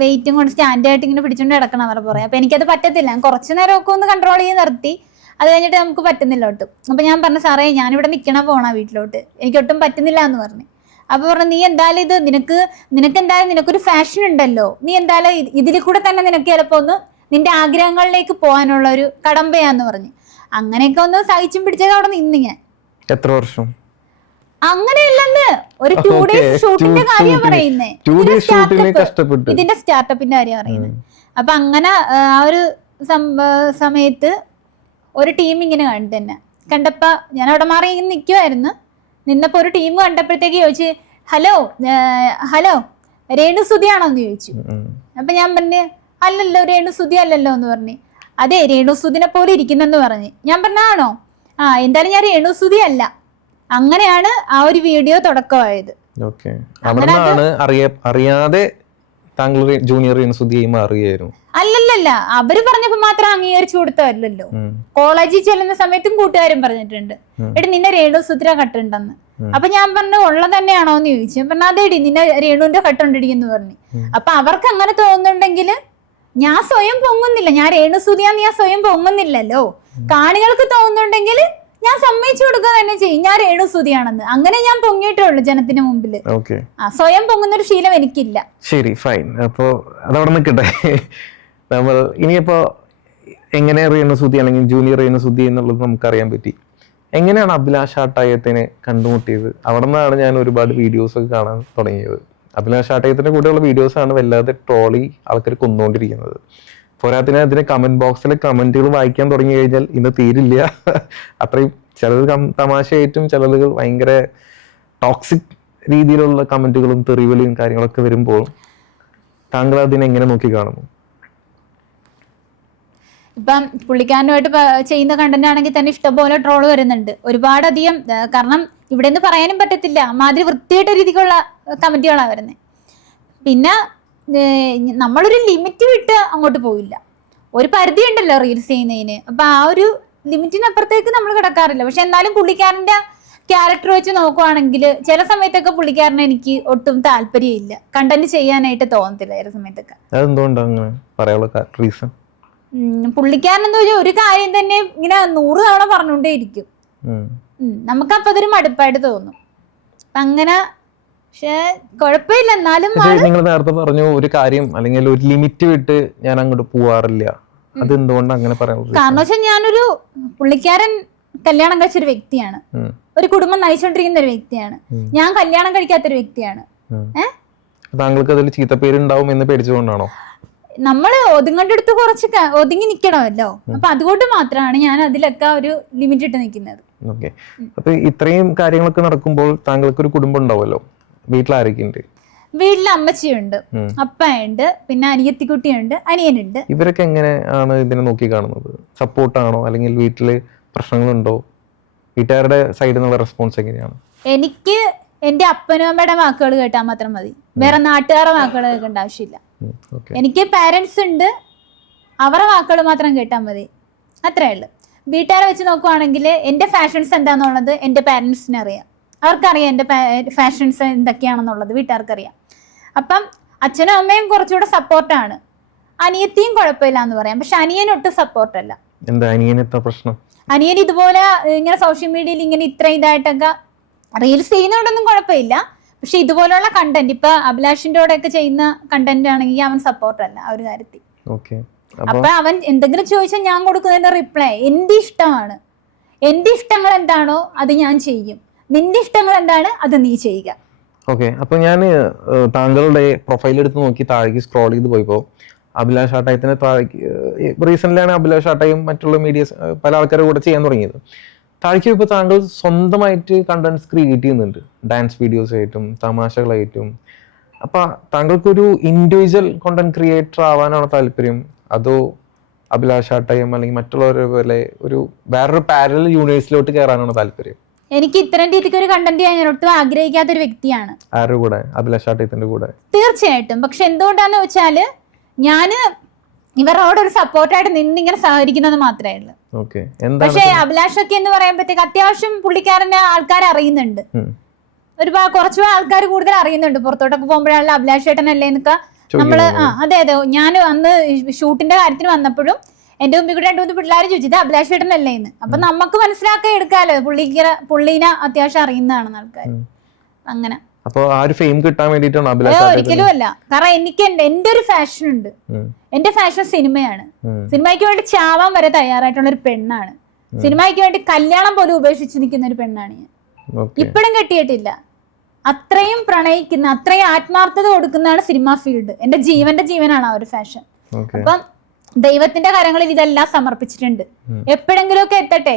വെയിറ്റും കൊണ്ട് സ്റ്റാൻഡായിട്ട് ഇങ്ങനെ പിടിച്ചോണ്ട് കിടക്കണം അവരെ പറയാം. അപ്പൊ എനിക്കത് പറ്റത്തില്ല. ഞാൻ കുറച്ചു നേരമൊക്കെ ഒന്ന് കൺട്രോൾ ചെയ്ത് നിർത്തി. അത് കഴിഞ്ഞിട്ട് നമുക്ക് പറ്റുന്നില്ല ഒട്ടും. അപ്പൊ ഞാൻ പറഞ്ഞു, സാറേ ഞാനിവിടെ പോണ വീട്ടിലോട്ട്, എനിക്ക് ഒട്ടും പറ്റുന്നില്ല എന്ന് പറഞ്ഞു. അപ്പൊ പറഞ്ഞു, നീ എന്തായാലും ഇത് നിനക്ക് എന്തായാലും നിനക്കൊരു ഫാഷൻ ഉണ്ടല്ലോ, നീ എന്തായാലും ഇതിൽ കൂടെ തന്നെ നിനക്ക് ചിലപ്പോ ഒന്ന് നിന്റെ ആഗ്രഹങ്ങളിലേക്ക് പോകാനുള്ള ഒരു കടമ്പയാന്ന് പറഞ്ഞു. അങ്ങനെയൊക്കെ ഒന്ന് സഹിച്ചും പിടിച്ചത് അവിടെ നിന്ന് ഞാൻ. എത്ര വർഷം? അങ്ങനെയല്ലെന്ന്, ഒരു 2 days ഷൂട്ടിന്റെ കാര്യം പറയുന്നേ, ഇതിന്റെ സ്റ്റാർട്ടപ്പിന്റെ കാര്യം പറയുന്നത്. അപ്പൊ അങ്ങനെ ആ ഒരു സമയത്ത് ഒരു ടീം ഇങ്ങനെ കണ്ടപ്പോ ഞാൻ അവിടെ മാറി നിൽക്കുമായിരുന്നു. നിന്നപ്പോ ഒരു ടീം കണ്ടപ്പോഴത്തേക്ക് ചോദിച്ചു, ഹലോ രേണുസുതി ആണോന്ന് ചോദിച്ചു. അപ്പൊ ഞാൻ പറഞ്ഞു, അല്ലല്ലോ രേണുസുതി അല്ലല്ലോ എന്ന് പറഞ്ഞു. അതെ രേണുസുദിനെ പോലെ ഇരിക്കുന്നെന്ന് പറഞ്ഞു. ഞാൻ പറഞ്ഞ ആണോ? എന്തായാലും ഞാൻ രേണുസുതി അല്ല. അങ്ങനെയാണ് ആ ഒരു വീഡിയോ തുടക്കമായത്. അറിയാതെ താങ്കൾ ജൂനിയർ രേണുസുതിയായി മാറുകയായിരുന്നു? അല്ലല്ലല്ല, അവര് പറഞ്ഞപ്പോ മാത്രം അംഗീകരിച്ചു കൊടുത്തതല്ലോ. കോളേജിൽ ചെല്ലുന്ന സമയത്തും കൂട്ടുകാരും പറഞ്ഞിട്ടുണ്ട്, എടി നിന്നെ രേണുസുത്ര കട്ടുണ്ടെന്ന്. അപ്പൊ ഞാൻ പറഞ്ഞു ഉള്ളത് തന്നെയാണോ എന്ന് ചോദിച്ചു. പറഞ്ഞു അതേടി നിന്നെ രേണുവിന്റെ കട്ടുണ്ടടി എന്ന് പറഞ്ഞു. അപ്പൊ അവർക്ക് അങ്ങനെ തോന്നുന്നുണ്ടെങ്കിൽ ഞാൻ സ്വയം പൊങ്ങുന്നില്ല, ഞാൻ രേണുസുതിയാന്ന് ഞാൻ സ്വയം പൊങ്ങുന്നില്ലല്ലോ. കാണികൾക്ക് തോന്നുന്നുണ്ടെങ്കിൽ ഞാൻ സമ്മതിച്ചു കൊടുക്കുക തന്നെ ചെയ്യും ഞാൻ രേണുസുതിയാണെന്ന്. അങ്ങനെ ഞാൻ പൊങ്ങിയിട്ടേ ഉള്ളൂ ജനത്തിന് മുമ്പിൽ. സ്വയം പൊങ്ങുന്നൊരു ശീലം എനിക്കില്ല. ശരി, ഫൈൻ. അപ്പോ അതവിടെ നിൽക്കട്ടെ. നമ്മൾ ഇനിയിപ്പോ എങ്ങനെ രേണുസുതി അല്ലെങ്കിൽ ജൂനിയർ രേണുസുതി എന്നുള്ളത് നമുക്കറിയാൻ പറ്റി. എങ്ങനെയാണ് അഭിലാഷ് ആട്ടായത്തിനെ കണ്ടുമുട്ടിയത്? അവിടെ നിന്നാണ് ഞാൻ ഒരുപാട് വീഡിയോസ് ഒക്കെ കാണാൻ തുടങ്ങിയത്. അഭിലാഷ് ആട്ടായത്തിന്റെ കൂടെയുള്ള വീഡിയോസ് ആണ് വല്ലാതെ ട്രോളി ആൾക്കാർ കൊന്നുകൊണ്ടിരിക്കുന്നത്. പോരാത്തിന് അതിന് കമന്റ് ബോക്സിലെ കമന്റുകൾ വായിക്കാൻ തുടങ്ങി കഴിഞ്ഞാൽ ഇന്ന് തീരില്ല. അത്രയും ചിലത് തമാശയായിട്ടും ചിലത് ഭയങ്കര ടോക്സിക് രീതിയിലുള്ള കമന്റുകളും തെറിവിളിയും കാര്യങ്ങളൊക്കെ വരുമ്പോൾ താങ്കൾ അതിനെ എങ്ങനെ നോക്കി കാണുന്നു? ഇപ്പം പുള്ളിക്കാരനുമായിട്ട് ചെയ്യുന്ന കണ്ടന്റ് ആണെങ്കിൽ തന്നെ ഇഷ്ടംപോലെ ട്രോള് വരുന്നുണ്ട്, ഒരുപാടധികം. കാരണം ഇവിടെ നിന്ന് പറയാനും പറ്റത്തില്ല, മാതിരി വൃത്തിയായിട്ട രീതിക്കുള്ള കമന്റുകളാണ് വരുന്നത്. പിന്നെ നമ്മളൊരു ലിമിറ്റ് വിട്ട് അങ്ങോട്ട് പോയില്ല. ഒരു പരിധി ഉണ്ടല്ലോ റീൽസ് ചെയ്യുന്നതിന്, അപ്പൊ ആ ഒരു ലിമിറ്റിനപ്പുറത്തേക്ക് നമ്മൾ കിടക്കാറില്ല. പക്ഷെ എന്നാലും പുള്ളിക്കാരന്റെ ക്യാരക്ടർ വെച്ച് നോക്കുവാണെങ്കിൽ ചില സമയത്തൊക്കെ പുള്ളിക്കാരന് എനിക്ക് ഒട്ടും താല്പര്യമില്ല, കണ്ടന്റ് ചെയ്യാനായിട്ട് തോന്നത്തില്ല ചില സമയത്തൊക്കെ. പുള്ളിക്കാരൻ എന്താ വെച്ചാൽ ഒരു കാര്യം തന്നെ ഇങ്ങനെ 100 തവണ പറഞ്ഞുകൊണ്ടേ ഇരിക്കും. നമുക്കപ്പൊ അതൊരു മടുപ്പായിട്ട് തോന്നും അങ്ങനെ. പക്ഷെ കുഴപ്പമില്ല, എന്നാലും നിങ്ങൾ നേരത്തെ പറഞ്ഞു ഒരു കാര്യം അല്ലെങ്കിൽ ഒരു ലിമിറ്റ് വിട്ട് ഞാൻ അങ്ങോട്ട് പോവാറില്ല. അതെന്തുകൊണ്ട് അങ്ങനെ പറയുന്നത്? കാരണം വെച്ചാൽ ഞാനൊരു പുള്ളിക്കാരൻ കല്യാണം കഴിച്ചൊരു വ്യക്തിയാണ്, ഒരു കുടുംബം നയിച്ചോണ്ടിരിക്കുന്ന ഒരു വ്യക്തിയാണ്. ഞാൻ കല്യാണം കഴിക്കാത്തൊരു വ്യക്തിയാണ്. താങ്കൾക്ക് അതിൽ ചീത്തപ്പേരുണ്ടാവും എന്ന് പേടിച്ചുകൊണ്ടാണോ? നമ്മള് ഒതുങ്ങണ്ടെടുത്ത് കുറച്ച് ഒതുങ്ങി നിക്കണമല്ലോ, അപ്പൊ അതുകൊണ്ട് മാത്രമാണ് ഞാൻ അതിലൊക്കെ ഒരു ലിമിറ്റ് ഇട്ട് നിൽക്കുന്നത്. ഓക്കെ. അപ്പൊ ഇത്രയും കാര്യങ്ങളൊക്കെ നടക്കുമ്പോൾ താങ്കൾക്ക് ഒരു കുടുംബം ഉണ്ടാവുമല്ലോ, വീട്ടിൽ ആരൊക്കെയുണ്ട്? വീട്ടിൽ അമ്മച്ചിയുണ്ട്, അപ്പയുണ്ട്, പിന്നെ അനിയത്തിക്കുട്ടിയുണ്ട്, അനിയനുണ്ട്. ഇവരൊക്കെ എങ്ങനെയാണ് ഇതിനെ നോക്കി കാണുന്നത്? സപ്പോർട്ടാണോ അല്ലെങ്കിൽ വീട്ടില് പ്രശ്നങ്ങളുണ്ടോ? വീട്ടുകാരുടെ സൈഡിൽ നിന്നുള്ള റെസ്പോൺസ് എങ്ങനെയാണ്? എനിക്ക് എന്റെ അപ്പനും അമ്മയുടെ വാക്കുകൾ കേട്ടാൽ മാത്രം മതി, വേറെ നാട്ടുകാരുടെ വാക്കുകൾ കേൾക്കേണ്ട ആവശ്യമില്ല. എനിക്ക് പാരന്റ്സ് ഉണ്ട്, അവരുടെ വാക്കുകൾ മാത്രം കേട്ടാൽ മതി, അത്രേ ഉള്ളു. വീട്ടുകാരെ വെച്ച് നോക്കുവാണെങ്കിൽ എൻ്റെ ഫാഷൻസ് എന്താണെന്നുള്ളത് എൻ്റെ പാരന്റ്സിന് അറിയാം, അവർക്കറിയാം എൻ്റെ ഫാഷൻസ് എന്തൊക്കെയാണെന്നുള്ളത് വീട്ടുകാർക്കറിയാം. അപ്പം അച്ഛനും അമ്മയും കുറച്ചുകൂടെ സപ്പോർട്ടാണ്, അനിയത്തിയും കുഴപ്പമില്ല എന്ന് പറയാം. പക്ഷെ അനിയൻ ഒട്ടും സപ്പോർട്ടല്ല. അനിയൻ ഇതുപോലെ ഇങ്ങനെ സോഷ്യൽ മീഡിയയിൽ ഇങ്ങനെ ഇത്ര ഇതായിട്ടൊക്കെ റീൽസ് ചെയ്യുന്നതുകൊണ്ടൊന്നും കുഴപ്പമില്ല. പക്ഷെ ഇതുപോലുള്ള കണ്ടന്റ് ഇപ്പൊ അഭിലാഷിന്റെ കൂടെ ഒക്കെ ചെയ്യുന്ന കണ്ടന്റ് ആണെങ്കിൽ അവൻ സപ്പോർട്ടല്ല ആ ഒരു കാര്യത്തിൽ. അപ്പൊ അവൻ എന്തെങ്കിലും ചോദിച്ചാൽ ഞാൻ കൊടുക്കുന്നതിന്റെ റിപ്ലൈ എന്റെ ഇഷ്ടമാണ്, എന്റെ ഇഷ്ടങ്ങൾ എന്താണോ അത് ഞാൻ ചെയ്യും, നിന്റെ ഇഷ്ടങ്ങൾ എന്താണ് അത് നീ ചെയ്യുക. ഓക്കെ. അപ്പൊ ഞാൻ താങ്കളുടെ പ്രൊഫൈൽ എടുത്ത് നോക്കി താഴേക്ക് സ്ക്രോൾ ചെയ്ത് പോയപ്പോ അഭിലാഷ് ആട്ടായത്തിന് താഴേക്ക് റീസെന്റിലാണ് അഭിലാഷ് ആട്ടായും മറ്റുള്ള മീഡിയസ് പല ആൾക്കാരുടെ കൂടെ ചെയ്യാൻ തുടങ്ങിയത്. താഴേക്ക് ഇപ്പോൾ താങ്കൾ സ്വന്തമായിട്ട് കണ്ടന്റ്സ് ക്രിയേറ്റ് ചെയ്യുന്നുണ്ട്, ഡാൻസ് വീഡിയോസ് ആയിട്ടും തമാശകളായിട്ടും. അപ്പൊ താങ്കൾക്കൊരു ഇൻഡിവിജ്വൽ കണ്ടന്റ് ക്രിയേറ്റർ ആവാനാണോ താല്പര്യം, അതോ അഭിലാഷ് ആട്ടയം അല്ലെങ്കിൽ മറ്റുള്ളവരെ പോലെ ഒരു വേറൊരു പാരലൽ യൂണിവേഴ്സിലോട്ട് കയറാനാണോ താല്പര്യം? എനിക്ക് ഇത്തരം രീതിക്ക് ഒരു കണ്ടന്റ് ഞാൻ ഒട്ടും ആഗ്രഹിക്കാത്ത ഒരു വ്യക്തിയാണ്. ആരുടെ കൂടെ? അഭിലാഷ് ആട്ടയത്തിന്റെ കൂടെ. തീർച്ചയായിട്ടും. പക്ഷെ എന്തുകൊണ്ടാന്ന് വെച്ചാല് ഞാന് ഇവരോട് ഒരു സപ്പോർട്ടായിട്ട് നിന്നിങ്ങനെ സഹകരിക്കുന്നത് മാത്രമേ ഉള്ളൂ. പക്ഷെ അഭിലാഷൊക്കെ എന്ന് പറയുമ്പോഴത്തേക്ക് അത്യാവശ്യം പുള്ളിക്കാരനെ ആൾക്കാർ അറിയുന്നുണ്ട്, ഒരുപാട് കുറച്ചു ആൾക്കാർ കൂടുതൽ അറിയുന്നുണ്ട്. പുറത്തോട്ടൊക്കെ പോകുമ്പോഴാണല്ലോ അഭിലാഷ് ചേട്ടനല്ലേ എന്നൊക്കെ നമ്മള് അതെ അതെ. ഞാൻ അന്ന് ഷൂട്ടിന്റെ കാര്യത്തിന് വന്നപ്പോഴും എന്റെ മുമ്പിൽ കൂടെ 2-3 പിള്ളേർ ചോദിച്ചത് അഭിലാഷ് ചേട്ടനല്ലേ എന്ന്. അപ്പൊ നമുക്ക് മനസ്സിലാക്കി എടുക്കാലോ പുള്ളീനെ അത്യാവശ്യം അറിയുന്നതാണെന്ന് ആൾക്കാർ. അങ്ങനെ ഒരിക്കലും അല്ല. കാരണം എനിക്ക് എന്റെ ഒരു ഫാഷൻ ഉണ്ട്, എന്റെ ഫാഷൻ സിനിമയാണ്. സിനിമയ്ക്ക് വേണ്ടി ചാവാൻ വരെ തയ്യാറായിട്ടുള്ള ഒരു പെണ്ണാണ്. സിനിമയ്ക്ക് വേണ്ടി കല്യാണം പോലും ഉപേക്ഷിച്ച് നിൽക്കുന്ന ഒരു പെണ്ണാണ് ഞാൻ. ഇപ്പോഴും കെട്ടിയിട്ടില്ല. അത്രയും പ്രണയിക്കുന്ന, അത്രയും ആത്മാർത്ഥത കൊടുക്കുന്നതാണ് സിനിമ ഫീൽഡ്. എന്റെ ജീവന്റെ ജീവനാണ് ആ ഒരു ഫാഷൻ. അപ്പം ദൈവത്തിന്റെ കരങ്ങളിൽ ഇതെല്ലാം സമർപ്പിച്ചിട്ടുണ്ട്. എപ്പോഴെങ്കിലും ഒക്കെ എത്തട്ടെ,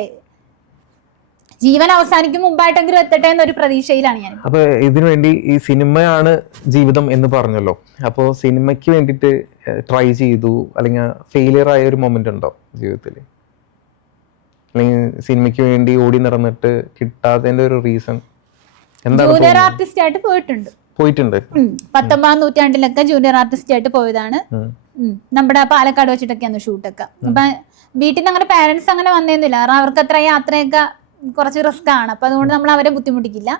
ജീവൻ അവസാനിക്കും മുമ്പായിട്ടെങ്കിലും എത്തട്ടെ എന്നൊരു പ്രതീക്ഷയിലാണ് ഞാൻ. അപ്പൊ ഇതിനു വേണ്ടി ഈ സിനിമയാണ് ജീവിതം എന്ന് പറഞ്ഞല്ലോ, അപ്പോ സിനിമയ്ക്ക് വേണ്ടിട്ട് ട്രൈ ചെയ്തു അല്ലെങ്കിൽ ഫെയിലിയർ ആയ ഒരു മൊമെന്റ് ഉണ്ടോ ജീവിതത്തിൽ? അല്ലെങ്കിൽ സിനിമയ്ക്ക് വേണ്ടി ഓടി നടന്നിട്ട് കിട്ടാത്തതിന്റെ ഒരു റീസൺ എന്താണ്? ജൂനിയർ ആർട്ടിസ്റ്റ് ആയിട്ട് പോയിട്ടുണ്ട്. പോയിട്ടുണ്ട്. 19ാം നൂറ്റാണ്ടിലൊക്കെ ജൂനിയർ ആർട്ടിസ്റ്റ് ആയിട്ട് പോയതാണ്. നമ്മുടെ പാലക്കാട് വെച്ചിട്ടൊക്കെയാണ് ഷൂട്ടൊക്കെ. അപ്പൊ വീട്ടിൽ നിന്ന് അങ്ങനെ പാരന്റ്സ് അങ്ങനെ വന്നേന്നില്ല, കാരണം അവർക്ക് അത്ര യാത്രയൊക്കെ കുറച്ച് റിസ്ക് ആണ്. അപ്പൊ അതുകൊണ്ട് നമ്മൾ അവരെ ബുദ്ധിമുട്ടിക്കില്ല.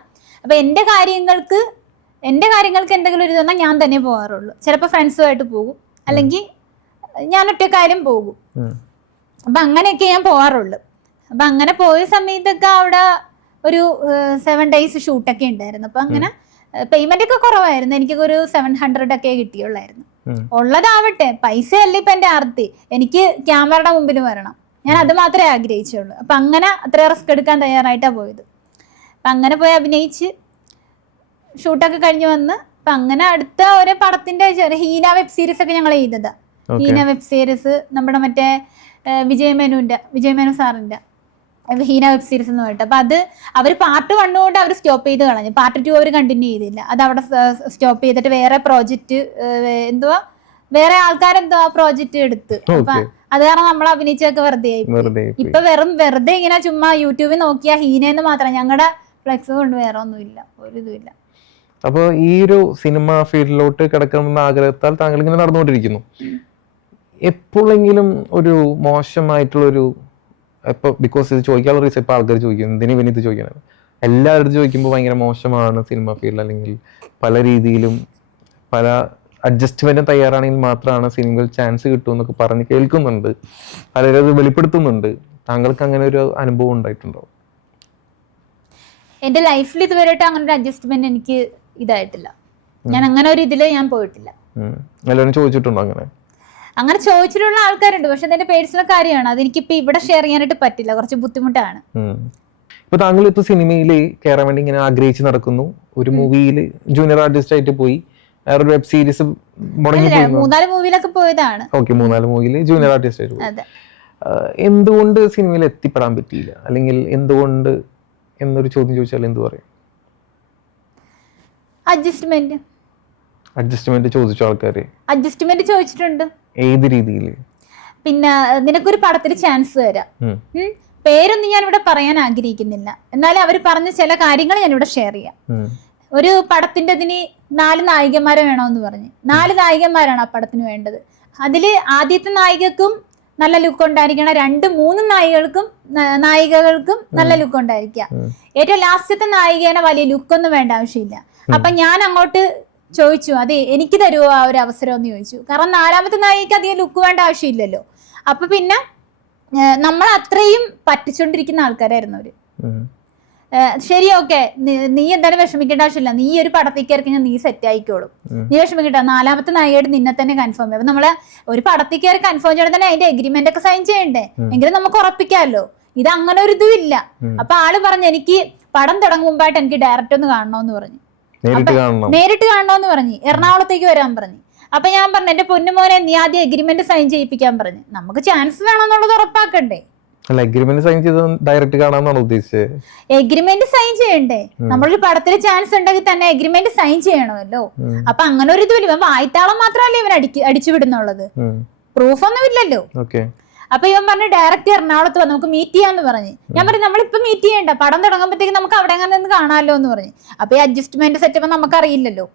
അപ്പൊ എന്റെ കാര്യങ്ങൾക്ക് എന്തെങ്കിലും ഒരു ഇതെന്നാൽ ഞാൻ തന്നെ പോകാറുള്ളൂ. ചിലപ്പോൾ ഫ്രണ്ട്സുമായിട്ട് പോകും, അല്ലെങ്കിൽ ഞാൻ ഒറ്റക്കാരും പോകും. അപ്പൊ അങ്ങനെയൊക്കെ ഞാൻ പോകാറുള്ളു. അപ്പൊ അങ്ങനെ പോയ സമയത്തൊക്കെ അവിടെ ഒരു 7 days ഷൂട്ടൊക്കെ ഉണ്ടായിരുന്നു. അപ്പൊ അങ്ങനെ പേയ്മെന്റ് ഒക്കെ കുറവായിരുന്നു, എനിക്ക് ഒരു 700 ഒക്കെ കിട്ടിയുള്ളായിരുന്നു. ഉള്ളതാവട്ടെ, പൈസ അല്ല ഇപ്പൊ എന്റെ ആർത്തി, എനിക്ക് ക്യാമറയുടെ മുമ്പിൽ വരണം, ഞാൻ അത് മാത്രമേ ആഗ്രഹിച്ചുള്ളൂ. അപ്പൊ അങ്ങനെ അത്ര റിസ്ക് എടുക്കാൻ തയ്യാറായിട്ടാ പോയത്. അപ്പൊ അങ്ങനെ പോയി അഭിനയിച്ച് ഷൂട്ടൊക്കെ കഴിഞ്ഞ് വന്ന് അപ്പൊ അങ്ങനെ അടുത്ത ഒരു പടത്തിന്റെ ഹീന വെബ് സീരീസ് ഒക്കെ ഞങ്ങൾ ചെയ്തതാ. ഹീന വെബ് സീരീസ് നമ്മുടെ മറ്റേ വിജയമേനു സാറിന്റെ ഹീന വെബ് സീരീസ് എന്ന് പറഞ്ഞിട്ട്. അപ്പൊ അത് അവർ പാർട്ട് 1 കൊണ്ട് അവർ സ്റ്റോപ്പ് ചെയ്ത് കളഞ്ഞു, പാർട്ട് 2 അവർ കണ്ടിന്യൂ ചെയ്തില്ല. അത് അവിടെ സ്റ്റോപ്പ് ചെയ്തിട്ട് വേറെ പ്രോജക്റ്റ് വേറെ ആൾക്കാരെന്തോ ആ പ്രോജക്റ്റ് എടുത്ത്. അപ്പൊ അത് കാരണം നമ്മൾ അഭിനയിച്ചൊക്കെ വെറുതെ ആയി. ഇപ്പൊ വെറുതെ ഇങ്ങനെ ചുമ്മാ യൂട്യൂബിൽ നോക്കിയാ ഹീനെന്ന് മാത്രം, ഞങ്ങളുടെ ഫ്ലെക്സ് കൊണ്ട് വേറെ ഒന്നുമില്ല, ഒരു ഇതുമില്ല. അപ്പോൾ ഈ ഒരു സിനിമ ഫീൽഡിലോട്ട് കിടക്കണമെന്ന ആഗ്രഹത്താൽ താങ്കൾ ഇങ്ങനെ നടന്നുകൊണ്ടിരിക്കുന്നു. എപ്പോഴെങ്കിലും ഒരു മോശമായിട്ടുള്ളൊരു ഇപ്പോൾ ബിക്കോസ് ഇത് ചോദിക്കാനുള്ള റീസൺ ഇപ്പോൾ ആൾക്കാർ ചോദിക്കും എന്തിനു പിന്നെ ഇത് ചോദിക്കണം, എല്ലാവരും ചോദിക്കുമ്പോൾ ഭയങ്കര മോശമാണ് സിനിമ ഫീൽഡ്, അല്ലെങ്കിൽ പല രീതിയിലും പല അഡ്ജസ്റ്റ്മെന്റും തയ്യാറാണെങ്കിൽ മാത്രമാണ് സിനിമയിൽ ചാൻസ് കിട്ടുമെന്നൊക്കെ പറഞ്ഞ് കേൾക്കുന്നുണ്ട്, പലരും അത് വെളിപ്പെടുത്തുന്നുണ്ട്. താങ്കൾക്ക് അങ്ങനെ ഒരു അനുഭവം ഉണ്ടായിട്ടുണ്ടോ? എൻ്റെ ലൈഫിൽ ഇതുവരെയായിട്ട് അങ്ങനെ ഒരു അഡ്ജസ്റ്റ്മെന്റ് എനിക്ക് ഇതായിട്ടില്ല. ഞാൻ അങ്ങനെ ഒരു ഇതിൽ ഞാൻ പോയിട്ടില്ല. എല്ലാവരും ചോദിച്ചിട്ടുണ്ടോ? അങ്ങനെ ചോദിച്ചിട്ടുള്ള ആൾക്കാരുണ്ട്, പക്ഷെ അതെന്റെ പേഴ്സണൽ കാര്യമാണ്, അതെനിക്കിപ്പോ ഇവിടെ ഷെയർ ചെയ്യാനായിട്ട് പറ്റില്ല, കുറച്ച് ബുദ്ധിമുട്ടാണ്. ഇപ്പൊ താങ്കൾ ഇപ്പൊ സിനിമയിൽ കയറാൻ വേണ്ടി ഇങ്ങനെ ആഗ്രഹിച്ച് നടക്കുന്നു, ഒരു മൂവിയിൽ ജൂനിയർ ആർട്ടിസ്റ്റ് ആയിട്ട് പോയി, വേറൊരു വെബ് സീരീസ് 3-4 മൂവിയിലൊക്കെ പോയതാണ്. ഓക്കെ, 3-4 മൂവിയിൽ ജൂനിയർ ആർട്ടിസ്റ്റ് ആയിട്ട് പോയി. എന്തുകൊണ്ട് സിനിമയിൽ എത്തിപ്പെടാൻ പറ്റിയില്ല, അല്ലെങ്കിൽ എന്തുകൊണ്ട് എന്നൊരു ചോദ്യം ചോദിച്ചാൽ എന്ത് പറയും? അഡ്ജസ്റ്റ്മെന്റ് ചോദിച്ചു ആൾക്കാര്, അഡ്ജസ്റ്റ്മെന്റ് ചോദിച്ചിട്ടുണ്ട്. ഏത് രീതിയിൽ? പിന്നെ നിനക്കൊരു പടത്തിൽ ചാൻസ് തരാം, പേരൊന്നും ഞാൻ ഇവിടെ പറയാൻ ആഗ്രഹിക്കുന്നില്ല, എന്നാലും അവർ പറഞ്ഞ ചില കാര്യങ്ങൾ ഞാൻ ഇവിടെ ഷെയർ ചെയ്യാം. ഒരു പടത്തിന്റെ 4 നായികമാരെ വേണമെന്ന് പറഞ്ഞ് 4 നായികമാരാണ് ആ പടത്തിന് വേണ്ടത്. അതില് ആദ്യത്തെ നായികക്കും നല്ല ലുക്ക് ഉണ്ടായിരിക്കണം, 2-3 നായികകൾക്കും നല്ല ലുക്ക് ഉണ്ടായിരിക്കുക. ഏറ്റവും ലാസ്റ്റത്തെ നായികേനെ വലിയ ലുക്കൊന്നും വേണ്ട ആവശ്യമില്ല. അപ്പൊ ഞാൻ അങ്ങോട്ട് ചോദിച്ചു, അതെ എനിക്ക് തരുമോ ആ ഒരു അവസരം എന്ന് ചോദിച്ചു. കാരണം 4ാമത്തെ നായികക്ക് അധികം ലുക്ക് വേണ്ട ആവശ്യമില്ലല്ലോ. അപ്പൊ പിന്നെ നമ്മൾ അത്രയും പറ്റിച്ചോണ്ടിരിക്കുന്ന ആൾക്കാരായിരുന്നു അവര്. ശരി, ഓക്കെ, നീ എന്തായാലും വിഷമിക്കേണ്ട ആവശ്യമില്ല, നീ ഒരു പടത്തേക്ക് ഇറക്കി നീ സെറ്റ് ആയിക്കോളും, നീ വിഷമിക്കണ്ട, 4ാമത്തെ നായികയായിട്ട് നിന്നെ തന്നെ കൺഫേം ചെയ്യും. അപ്പൊ നമ്മള് ഒരു പടത്തേക്ക് കയറി കൺഫേം ചെയ്യണം തന്നെ അതിന്റെ എഗ്രിമെന്റ് ഒക്കെ സൈൻ ചെയ്യണ്ടേ, എങ്കിലും നമുക്ക് ഉറപ്പിക്കാമല്ലോ. ഇത് അങ്ങനെ ഒരു ഇതും ഇല്ല. അപ്പൊ ആള് പറഞ്ഞു, എനിക്ക് പടം തുടങ്ങും മുമ്പായിട്ട് എനിക്ക് ഡയറക്റ്റ് ഒന്ന് കാണണമെന്ന് പറഞ്ഞു, നേരിട്ട് കാണണമെന്ന് പറഞ്ഞു, എറണാകുളത്തേക്ക് വരാൻ പറഞ്ഞു. അപ്പൊ ഞാൻ പറഞ്ഞു, എന്റെ പൊന്നുമോനെ നീ ആദ്യം എഗ്രിമെന്റ് സൈൻ ചെയ്യിപ്പിക്കാൻ പറഞ്ഞു, നമുക്ക് ചാൻസ് വേണമെന്നുള്ളത് ഉറപ്പാക്കണ്ടേ. എഗ്രിമെന്റ് സൈൻ ചെയ്ത് ഡയറക്റ്റ് കാണാനാണ് ഉദ്ദേശിച്ചത്? എഗ്രിമെന്റ് സൈൻ ചെയ്യണ്ടേ, നമ്മളൊരു പടത്തിൽ ചാൻസ് ഉണ്ടെങ്കിൽ തന്നെ എഗ്രിമെന്റ് സൈൻ ചെയ്യണമല്ലോ. അപ്പൊ അങ്ങനെ ഒരു ഇതുമില്ല, ഇവൻ വായ്ത്താളം മാത്രമല്ലേ ഇവൻ അടിച്ചു വിടുന്നുള്ളത്, പ്രൂഫ് ഒന്നും ഇല്ലല്ലോ. അപ്പൊ ഇവൻ പറഞ്ഞു ഡയറക്റ്റ് എറണാകുളത്ത് വന്ന് നമുക്ക് മീറ്റ് ചെയ്യാന്ന് പറഞ്ഞു. ഞാൻ പറഞ്ഞു നമ്മളിപ്പോ മീറ്റ് ചെയ്യണ്ട, പടം തുടങ്ങുമ്പോഴത്തേക്ക് നമുക്ക് അവിടെ എങ്ങനെ നിന്ന് കാണാമല്ലോ എന്ന് പറഞ്ഞു. അപ്പൊ ഈ അഡ്ജസ്റ്റ്മെന്റ് സെറ്റപ്പ് നമുക്ക് അറിയില്ലല്ലോ,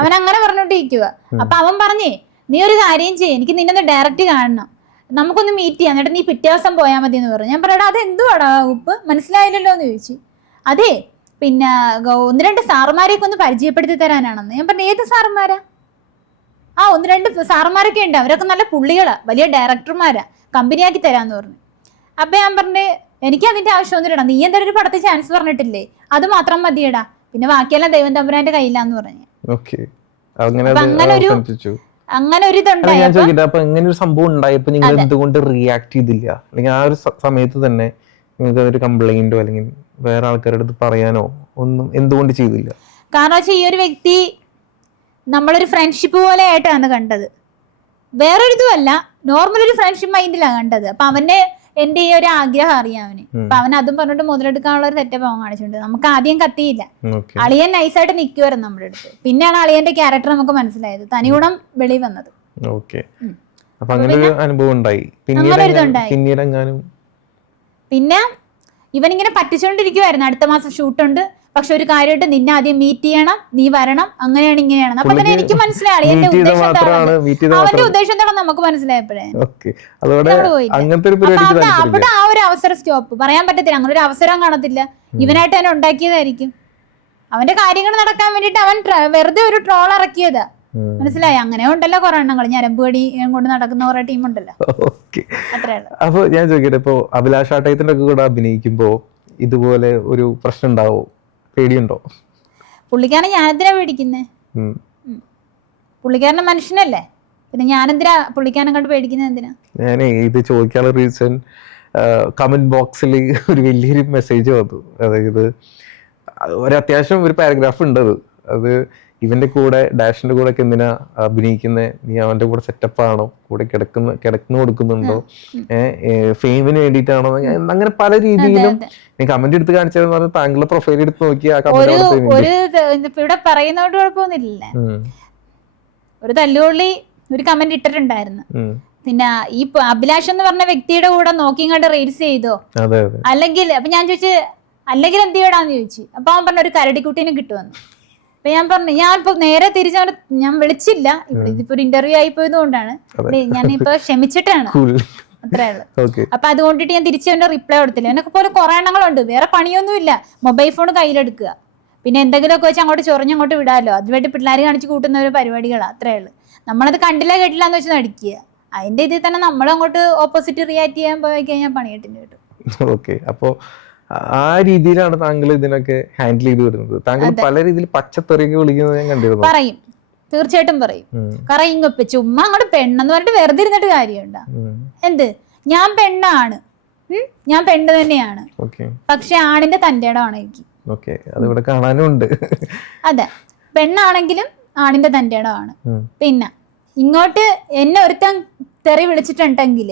അവൻ അങ്ങനെ പറഞ്ഞോണ്ടിരിക്കുക. അപ്പൊ അവൻ പറഞ്ഞേ, നീ ഒരു കാര്യം ചെയ്യ്, എനിക്ക് നിന്നെ ഡയറക്റ്റ് കാണണം, നമുക്കൊന്ന് മീറ്റ് ചെയ്യാം, എന്നിട്ട് നീ പിറ്റേ ദിവസം പോയാൽ മതി എന്ന് പറഞ്ഞു. ഞാൻ പറയടാ അത് എന്തുവാടാ ഉപ്പ്, മനസ്സിലായില്ലല്ലോ എന്ന് ചോദിച്ചു. അതെ, പിന്നെ 1-2 സാറുമാരെയൊക്കെ ഒന്ന് പരിചയപ്പെടുത്തി തരാനാണെന്ന്. ഞാൻ പറഞ്ഞു ഏത് സാറുമാരാ? 1-2 സാറുമാരൊക്കെ ഉണ്ട്, അവരൊക്കെ നല്ല പുള്ളികളാ, വലിയ ഡയറക്ടർമാരാ, കമ്പനിയാക്കി തരാന്ന് പറഞ്ഞു. അപ്പൊ ഞാൻ പറഞ്ഞു എനിക്ക് അതിന്റെ ആവശ്യമൊന്നുമില്ലടാ, നീ എന്തായാലും ഒരു പടത്തിൽ ചാൻസ് പറഞ്ഞിട്ടില്ലേ, അത് മാത്രം മതിയടാ, പിന്നെ ബാക്കിയെല്ലാം ദൈവം തമ്പുരാന്റെ കയ്യിലാന്ന് പറഞ്ഞു. അങ്ങനെ ഒരു ഇതുണ്ടായി. അപ്പൊ എങ്ങനെ ഒരു സംഭവം ഉണ്ടായപ്പോ നിങ്ങൾ എന്തുകൊണ്ട് റിയാക്ട് ചെയ്തില്ല, അല്ലെങ്കിൽ ആ ഒരു സമയത്ത് തന്നെ നിങ്ങൾക്ക് അതൊരു കംപ്ലൈന്റോ അല്ലെങ്കിൽ വേറെ ആൾക്കാരുടെ അടുത്ത് പറയാനോ ഒന്നും എന്തുകൊണ്ട് ചെയ്തില്ല? കാരണം ഈ ഒരു വ്യക്തി നമ്മളൊരു ഫ്രണ്ട്ഷിപ്പ് പോലെ ആയിട്ടാണ് കണ്ടത്, വേറൊരിതുമല്ല, നോർമൽ ഒരു ഫ്രണ്ട്ഷിപ്പ് മൈൻഡിലാണ് കണ്ടത്. അപ്പൊ അവന്റെ എന്റെ ഈ ഒരു ആഗ്രഹം അറിയാം അവന്. അപ്പൊ അവൻ അതും പറഞ്ഞിട്ട് മുതലെടുക്കാനുള്ള ഒരു സെറ്റപ്പ് അവൻ കാണിച്ചിട്ടുണ്ട്. നമുക്ക് ആദ്യം കത്തിയില്ല, അളിയൻ നൈസായിട്ട് നിൽക്കുമായിരുന്നു നമ്മുടെ അടുത്ത്. പിന്നെയാണ് അളിയന്റെ ക്യാരക്ടർ നമുക്ക് മനസ്സിലായത്, തനിഗുണം വെളി വന്നത്. പിന്നെ ഇവനിങ്ങനെ പറ്റിച്ചോണ്ടിരിക്കുവായിരുന്നു, അടുത്ത മാസം ഷൂട്ടുണ്ട്, പക്ഷെ ഒരു കാര്യമായിട്ട് നിന്നെ ആദ്യം മീറ്റ് ചെയ്യണം, നീ വരണം, അങ്ങനെയാണ് ഇങ്ങനെയാണ്. അപ്പൊ തന്നെ എനിക്ക് മനസ്സിലായി എന്റെ ഉദ്ദേശം എന്താണെന്ന്. അവന്റെ ഉദ്ദേശം എന്താണെന്ന് നമുക്ക് മനസ്സിലായപ്പോഴേ അവിടെ ആ ഒരു അവസരം സ്റ്റോപ്പ് പറയാൻ പറ്റത്തില്ല. അങ്ങനെ ഒരു അവസരം കാണത്തില്ല. ഇവനായിട്ട് തന്നെ ഉണ്ടാക്കിയതായിരിക്കും. അവന്റെ കാര്യങ്ങൾ നടക്കാൻ വേണ്ടിട്ട് അവൻ വെറുതെ ഒരു ട്രോൾ ഇറക്കിയതാ. മനസ്സിലായി? അങ്ങനെ ഉണ്ടല്ലോ കുറെ എണ്ണങ്ങൾ, ഞരമ്പുകടി കൊണ്ട് നടക്കുന്ന കുറെ ടീമുണ്ടല്ലോ. അപ്പൊ ഞാൻ ചോദിക്കട്ടെ, ഇപ്പൊ അഭിലാഷ് ആട്ടയത്തിന്റെ കൂടെ അഭിനയിക്കുമ്പോ ഇതുപോലെ ഒരു പ്രശ്നം ഉണ്ടാവോ? പേടിയുണ്ടോ? പുള്ളിക്കാരനെ ഞാനെന്തിനാ പേടിക്കുന്നേ? പുള്ളിക്കാരനെ മനുഷ്യനല്ലേ, പിന്നെ ഞാനെന്തിനാ പുള്ളിക്കാരനെ കണ്ട് പേടിക്കുന്നത്? എന്തിനാ? ഞാനേ ഇത് ചോദിക്കാനുള്ള റീസൺ, കമന്റ് ബോക്സിൽ ഒരു വലിയൊരു മെസ്സേജ് വന്നു. അതായത് ഒരു അത്യാവശ്യം ഒരു പാരഗ്രാഫ് ഉണ്ട്. അത് ഇവന്റെ കൂടെ ഡാഷിന്റെ കൂടെ ഒക്കെ എന്തിനാ അഭിനയിക്കുന്നത്, നീ അവന്റെ കൂടെ സെറ്റപ്പ് ആണോ, കൂടെ കിടക്കുന്നു കൊടുക്കുന്നുണ്ടോ, ഫെയിമിന് വേണ്ടിയിട്ടാണോ, അങ്ങനെ പല രീതിയിലും ഞാൻ കമന്റ് എടുത്ത് കാണിച്ചതെന്ന് പറഞ്ഞാൽ താങ്കളുടെ പ്രൊഫൈൽ എടുത്ത് നോക്കി ആ കമന്റ് ഇവിടെ പറയുന്നോണ്ട് കുഴപ്പമൊന്നുമില്ലേ. ഒരു തല്ലുകൊള്ളി ഒരു കമന്റ് ഇട്ടിട്ടുണ്ടായിരുന്നു. പിന്നെ ഈ അഭിലാഷ് എന്ന് പറഞ്ഞ വ്യക്തിയുടെ കൂടെ നോക്കി കണ്ട് റീൽസ് ചെയ്തോ, അല്ലെങ്കിൽ അപ്പൊ ഞാൻ ചോദിച്ചു അല്ലെങ്കിൽ എന്ത് ചെയ്യടാന്ന് ചോദിച്ചു. അപ്പൊ അവൻ പറഞ്ഞ ഒരു കരടിക്കുട്ടീനെ കിട്ടുമെന്ന്. അപ്പൊ ഞാൻ പറഞ്ഞു ഞാനിപ്പോ നേരെ തിരിച്ചവന് ഞാൻ വിളിച്ചില്ല, ഇതിപ്പോ ഒരു ഇന്റർവ്യൂ ആയി പോയത് കൊണ്ടാണ് ഞാനിപ്പോ ക്ഷമിച്ചിട്ടാണ്, അത്രേ ഉള്ളു. അപ്പൊ അതുകൊണ്ടിട്ട് ഞാൻ തിരിച്ചവന്റെ റിപ്ലൈ കൊടുത്തില്ല. എന്നൊക്കെ പോലെ കുറെ എണ്ണങ്ങളുണ്ട്, വേറെ പണിയൊന്നുമില്ല. മൊബൈൽ ഫോൺ കയ്യിലെടുക്കുക, പിന്നെ എന്തെങ്കിലുമൊക്കെ വെച്ച് അങ്ങോട്ട് ചൊറിഞ്ഞങ്ങോട്ട് വിടാമല്ലോ. അതുമായിട്ട് പിള്ളേർ കാണിച്ച് കൂട്ടുന്ന ഒരു പരിപാടികളാണ്, അത്രേ ഉള്ളു. നമ്മളത് കണ്ടില്ല കേട്ടില്ല എന്ന് വെച്ച് നടിക്കുക. അതിന്റെ ഇതിൽ തന്നെ നമ്മളങ്ങോട്ട് ഓപ്പോസിറ്റ് റിയാക്ട് ചെയ്യാൻ പോയി കഴിഞ്ഞാൽ പണിയിട്ടില്ല കേട്ടോ. ഓക്കെ, അപ്പോ ആ രീതിയിലാണ് താങ്കൾ ഇതിനൊക്കെ ഹാൻഡിൽ ചെയ്ത് വരുന്നത്. താങ്കൾ പല രീതിയിൽ പച്ചത്തെറിയൊക്കെ വിളിക്കുന്നത് ഞാൻ കണ്ടിരുന്നു. പറയും, തീർച്ചയായിട്ടും പറയും. കാരണം ഇങ്ങൊപ്പ ചുമ്മാ അങ്ങോട്ട് പെണ്ണെന്ന് പറഞ്ഞിട്ട് വെറുതെ ഇരുന്നിട്ട് കാര്യമുണ്ടോ? എന്ത് ഞാൻ പെണ്ണാണ്, ഞാൻ പെണ്ണ് തന്നെയാണ്, പക്ഷെ ആണിന്റെ തന്റെ ഇടമാണ് എനിക്ക്. അതിവിടെ കാണാനുണ്ട്. അതെ, പെണ്ണാണെങ്കിലും ആണിന്റെ തന്റെ ഇടമാണ്. പിന്നെ ഇങ്ങോട്ട് എന്നെ ഒരുത്തൻ തെറി വിളിച്ചിട്ടുണ്ടെങ്കിൽ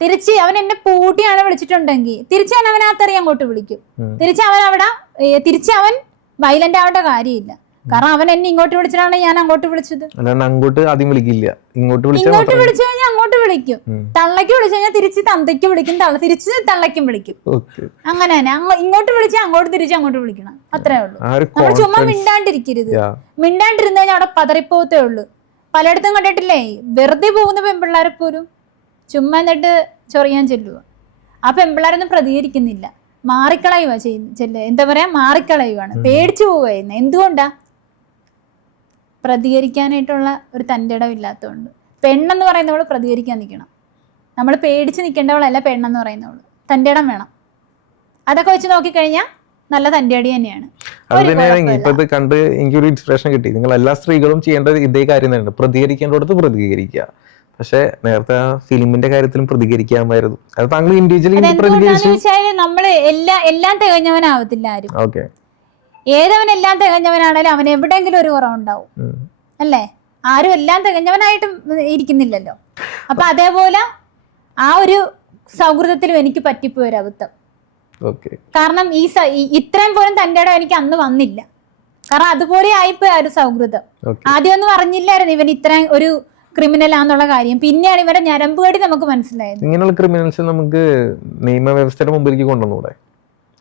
തിരിച്ച് അവൻ എന്നെ പൂട്ടിയാണ് വിളിച്ചിട്ടുണ്ടെങ്കിൽ തിരിച്ച് അവൻ ആ തെറി അങ്ങോട്ട് വിളിക്കും. തിരിച്ച് അവൻ വയലന്റ് ആവേണ്ട കാര്യമില്ല. കാരണം അവൻ എന്നെ ഇങ്ങോട്ട് വിളിച്ചിട്ടാണ് ഞാൻ അങ്ങോട്ട് വിളിച്ചത്. അങ്ങോട്ട് ആദ്യം വിളിക്കില്ല, ഇങ്ങോട്ട് വിളിച്ചു കഴിഞ്ഞാൽ അങ്ങോട്ട് വിളിക്കും. തള്ളയ്ക്ക് വിളിച്ചു കഴിഞ്ഞാൽ തിരിച്ച് തന്തയ്ക്ക് വിളിക്കും, തിരിച്ച് തള്ളയ്ക്കും വിളിക്കും. അങ്ങനെ തന്നെ ഇങ്ങോട്ട് വിളിച്ചാൽ അങ്ങോട്ട് തിരിച്ച് അങ്ങോട്ട് വിളിക്കണം, അത്രേ ഉള്ളൂ. നമ്മൾ ചുമ്മാ മിണ്ടാണ്ടിരിക്കരുത്. മിണ്ടാണ്ടിരുന്ന് കഴിഞ്ഞാൽ അവിടെ പതറിപ്പോത്തേ ഉള്ളൂ. പലയിടത്തും കണ്ടിട്ടില്ലേ വെറുതെ പോകുന്ന പെൺപിള്ളേരെ പോലും ചുമ്മാ എന്നിട്ട് ചൊറിയാൻ ചെല്ലുക. ആ പെൺപിള്ളേരൊന്നും പ്രതികരിക്കുന്നില്ല, മാറിക്കളയുക എന്താ പറയാ, മാറിക്കളയുവാണ്, പേടിച്ചു പോവുകയായിരുന്നു. എന്തുകൊണ്ടാ? പ്രതികരിക്കാനായിട്ടുള്ള ഒരു തൻ്റെ ഇടം ഇല്ലാത്തതുകൊണ്ട്. പെണ്ണെന്ന് പറയുന്നവള് പ്രതികരിക്കാൻ നിൽക്കണം. നമ്മൾ പേടിച്ച് നിൽക്കേണ്ടവളല്ല പെണ്ണെന്ന് പറയുന്നവള്. തൻ്റെ ഇടം വേണം. അതൊക്കെ വെച്ച് നോക്കിക്കഴിഞ്ഞാൽ നല്ല തൻ്റെ അടി തന്നെയാണ്. അത് തന്നെയാണ് ഇപ്പൊ ഇത് കണ്ട് എനിക്കൊരു ഇൻസ്പിറേഷൻ കിട്ടി. നിങ്ങൾ എല്ലാ സ്ത്രീകളും ചെയ്യേണ്ട ഇതേ കാര്യം തന്നെ, പ്രതികരിക്കേണ്ടടുത്ത് പ്രതികരിക്കുക. പക്ഷെ നേരത്തെ ആ ഫിലിമിന്റെ കാര്യത്തിലും പ്രതികരിക്കാമായിരുന്നു. അത് താങ്കൾ ഇൻഡിവിജ്വലി പ്രതികരിച്ചു. നമ്മള് എല്ലാം തികഞ്ഞവനാവത്തില്ല ആരും. ഏതവൻ എല്ലാം തികഞ്ഞവനാണേലും അവൻ എവിടെയെങ്കിലും ഒരു കുറവുണ്ടാവും, അല്ലേ? ആരും എല്ലാം തികഞ്ഞവനായിട്ടും ഇരിക്കുന്നില്ലല്ലോ. അപ്പൊ അതേപോലെ ആ ഒരു സൗഹൃദത്തിലും എനിക്ക് പറ്റിപ്പോയ ഒരു അബദ്ധം. കാരണം ഇത്രയും പോലും തൻ്റെ ഇടം എനിക്ക് അന്ന് വന്നില്ല. കാരണം അതുപോലെ ആയിപ്പോയി ആ ഒരു സൗഹൃദം. ആദ്യമൊന്നും അറിഞ്ഞില്ലായിരുന്നു ഇവൻ ഇത്രയും ഒരു ക്രിമിനലാന്നുള്ള കാര്യം. പിന്നെയാണ് ഇവരുടെ ഞരമ്പുകടി നമുക്ക് മനസ്സിലായത്. ഇങ്ങനെയുള്ള ക്രിമിനൽസ് നമുക്ക് നിയമവ്യവസ്ഥയുടെ മുമ്പിലേക്ക് കൊണ്ടുവന്നൂടെ?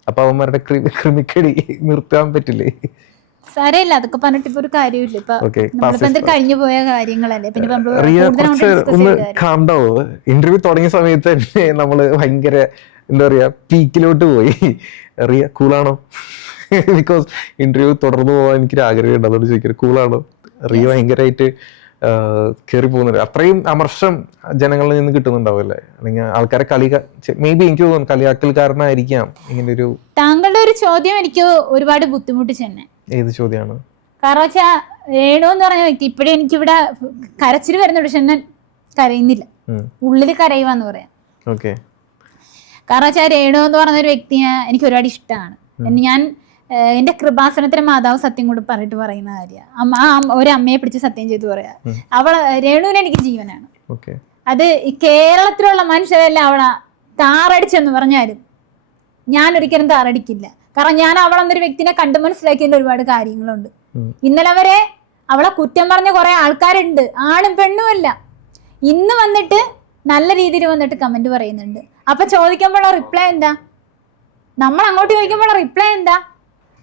അപ്പൊ അവന്മാരുടെ ക്രിമിക്കടി നിർത്താൻ പറ്റില്ലേ? സാരമില്ല, അതൊക്കെ പറഞ്ഞിട്ട് ഇപ്പൊ ഒരു കാര്യമില്ല. ഇപ്പൊ നമ്മളിപ്പോ കഴിഞ്ഞു പോയ കാര്യങ്ങളല്ലേ. പിന്നെ ഇന്റർവ്യൂ തുടങ്ങിയ സമയത്ത് തന്നെ നമ്മള് ഭയങ്കര എന്താ പറയാ പീക്കിലോട്ട് പോയി. റിയ കൂളാണോ? ബിക്കോസ് ഇന്റർവ്യൂ തുടർന്നു പോകാൻ എനിക്കൊരു ആഗ്രഹമുണ്ട്, അതുകൊണ്ട് ചോദിക്കരുത്. കൂളാണോ? റിയ ഭയങ്കരമായിട്ട് കയറി പോകുന്നുണ്ട്. അത്രയും അമർഷം ജനങ്ങളിൽ നിന്ന് കിട്ടുന്നുണ്ടാവുമല്ലേ? അല്ലെങ്കിൽ ആൾക്കാരെ മേ ബി എനിക്ക് തോന്നുന്നു കളിയാക്കൽക്കാരനായിരിക്കാം ഇങ്ങനെ ഒരു. താങ്കളുടെ ഒരു ചോദ്യം എനിക്ക് ഒരുപാട് ബുദ്ധിമുട്ടിച്ച് തന്നെ. ഏത് ചോദ്യമാണ്? കാരണം വെച്ചാ രേണു എന്ന് പറഞ്ഞ വ്യക്തി ഇപ്പോഴും എനിക്കിവിടെ കരച്ചിൽ വരുന്നുണ്ട്, പക്ഷെ ഞാൻ കരയുന്നില്ല, ഉള്ളിൽ കരയുവാന്ന് പറയാം. കാരണം വെച്ചാൽ രേണു എന്ന് പറഞ്ഞൊരു വ്യക്തിയെ എനിക്ക് ഒരുപാട് ഇഷ്ടമാണ്. ഞാൻ എന്റെ കൃപാസനത്തിന് മാതാവ് സത്യം കൂടെ പറഞ്ഞിട്ട് പറയുന്ന കാര്യമാണ്. ഒരു അമ്മയെ പിടിച്ച് സത്യം ചെയ്തു പറയാ. രേണുവിന് എനിക്ക് ജീവനാണ്. അത് കേരളത്തിലുള്ള മനുഷ്യരെല്ലാം അവളെ താറടിച്ചെന്ന് പറഞ്ഞാലും ഞാൻ ഒരിക്കലും താറടിക്കില്ല. കാരണം ഞാൻ അവളെന്നൊരു വ്യക്തിനെ കണ്ടു മനസ്സിലാക്കിയതിന്റെ ഒരുപാട് കാര്യങ്ങളുണ്ട്. ഇന്നലെ വരെ അവളെ കുറ്റം പറഞ്ഞ കുറെ ആൾക്കാരുണ്ട്, ആണും പെണ്ണുമല്ല. ഇന്ന് വന്നിട്ട് നല്ല രീതിയിൽ വന്നിട്ട് കമന്റ് പറയുന്നുണ്ട്. അപ്പൊ ചോദിക്കുമ്പോഴുള്ള റിപ്ലൈ എന്താ? നമ്മൾ അങ്ങോട്ട് ചോദിക്കുമ്പോഴുള്ള റിപ്ലൈ എന്താ?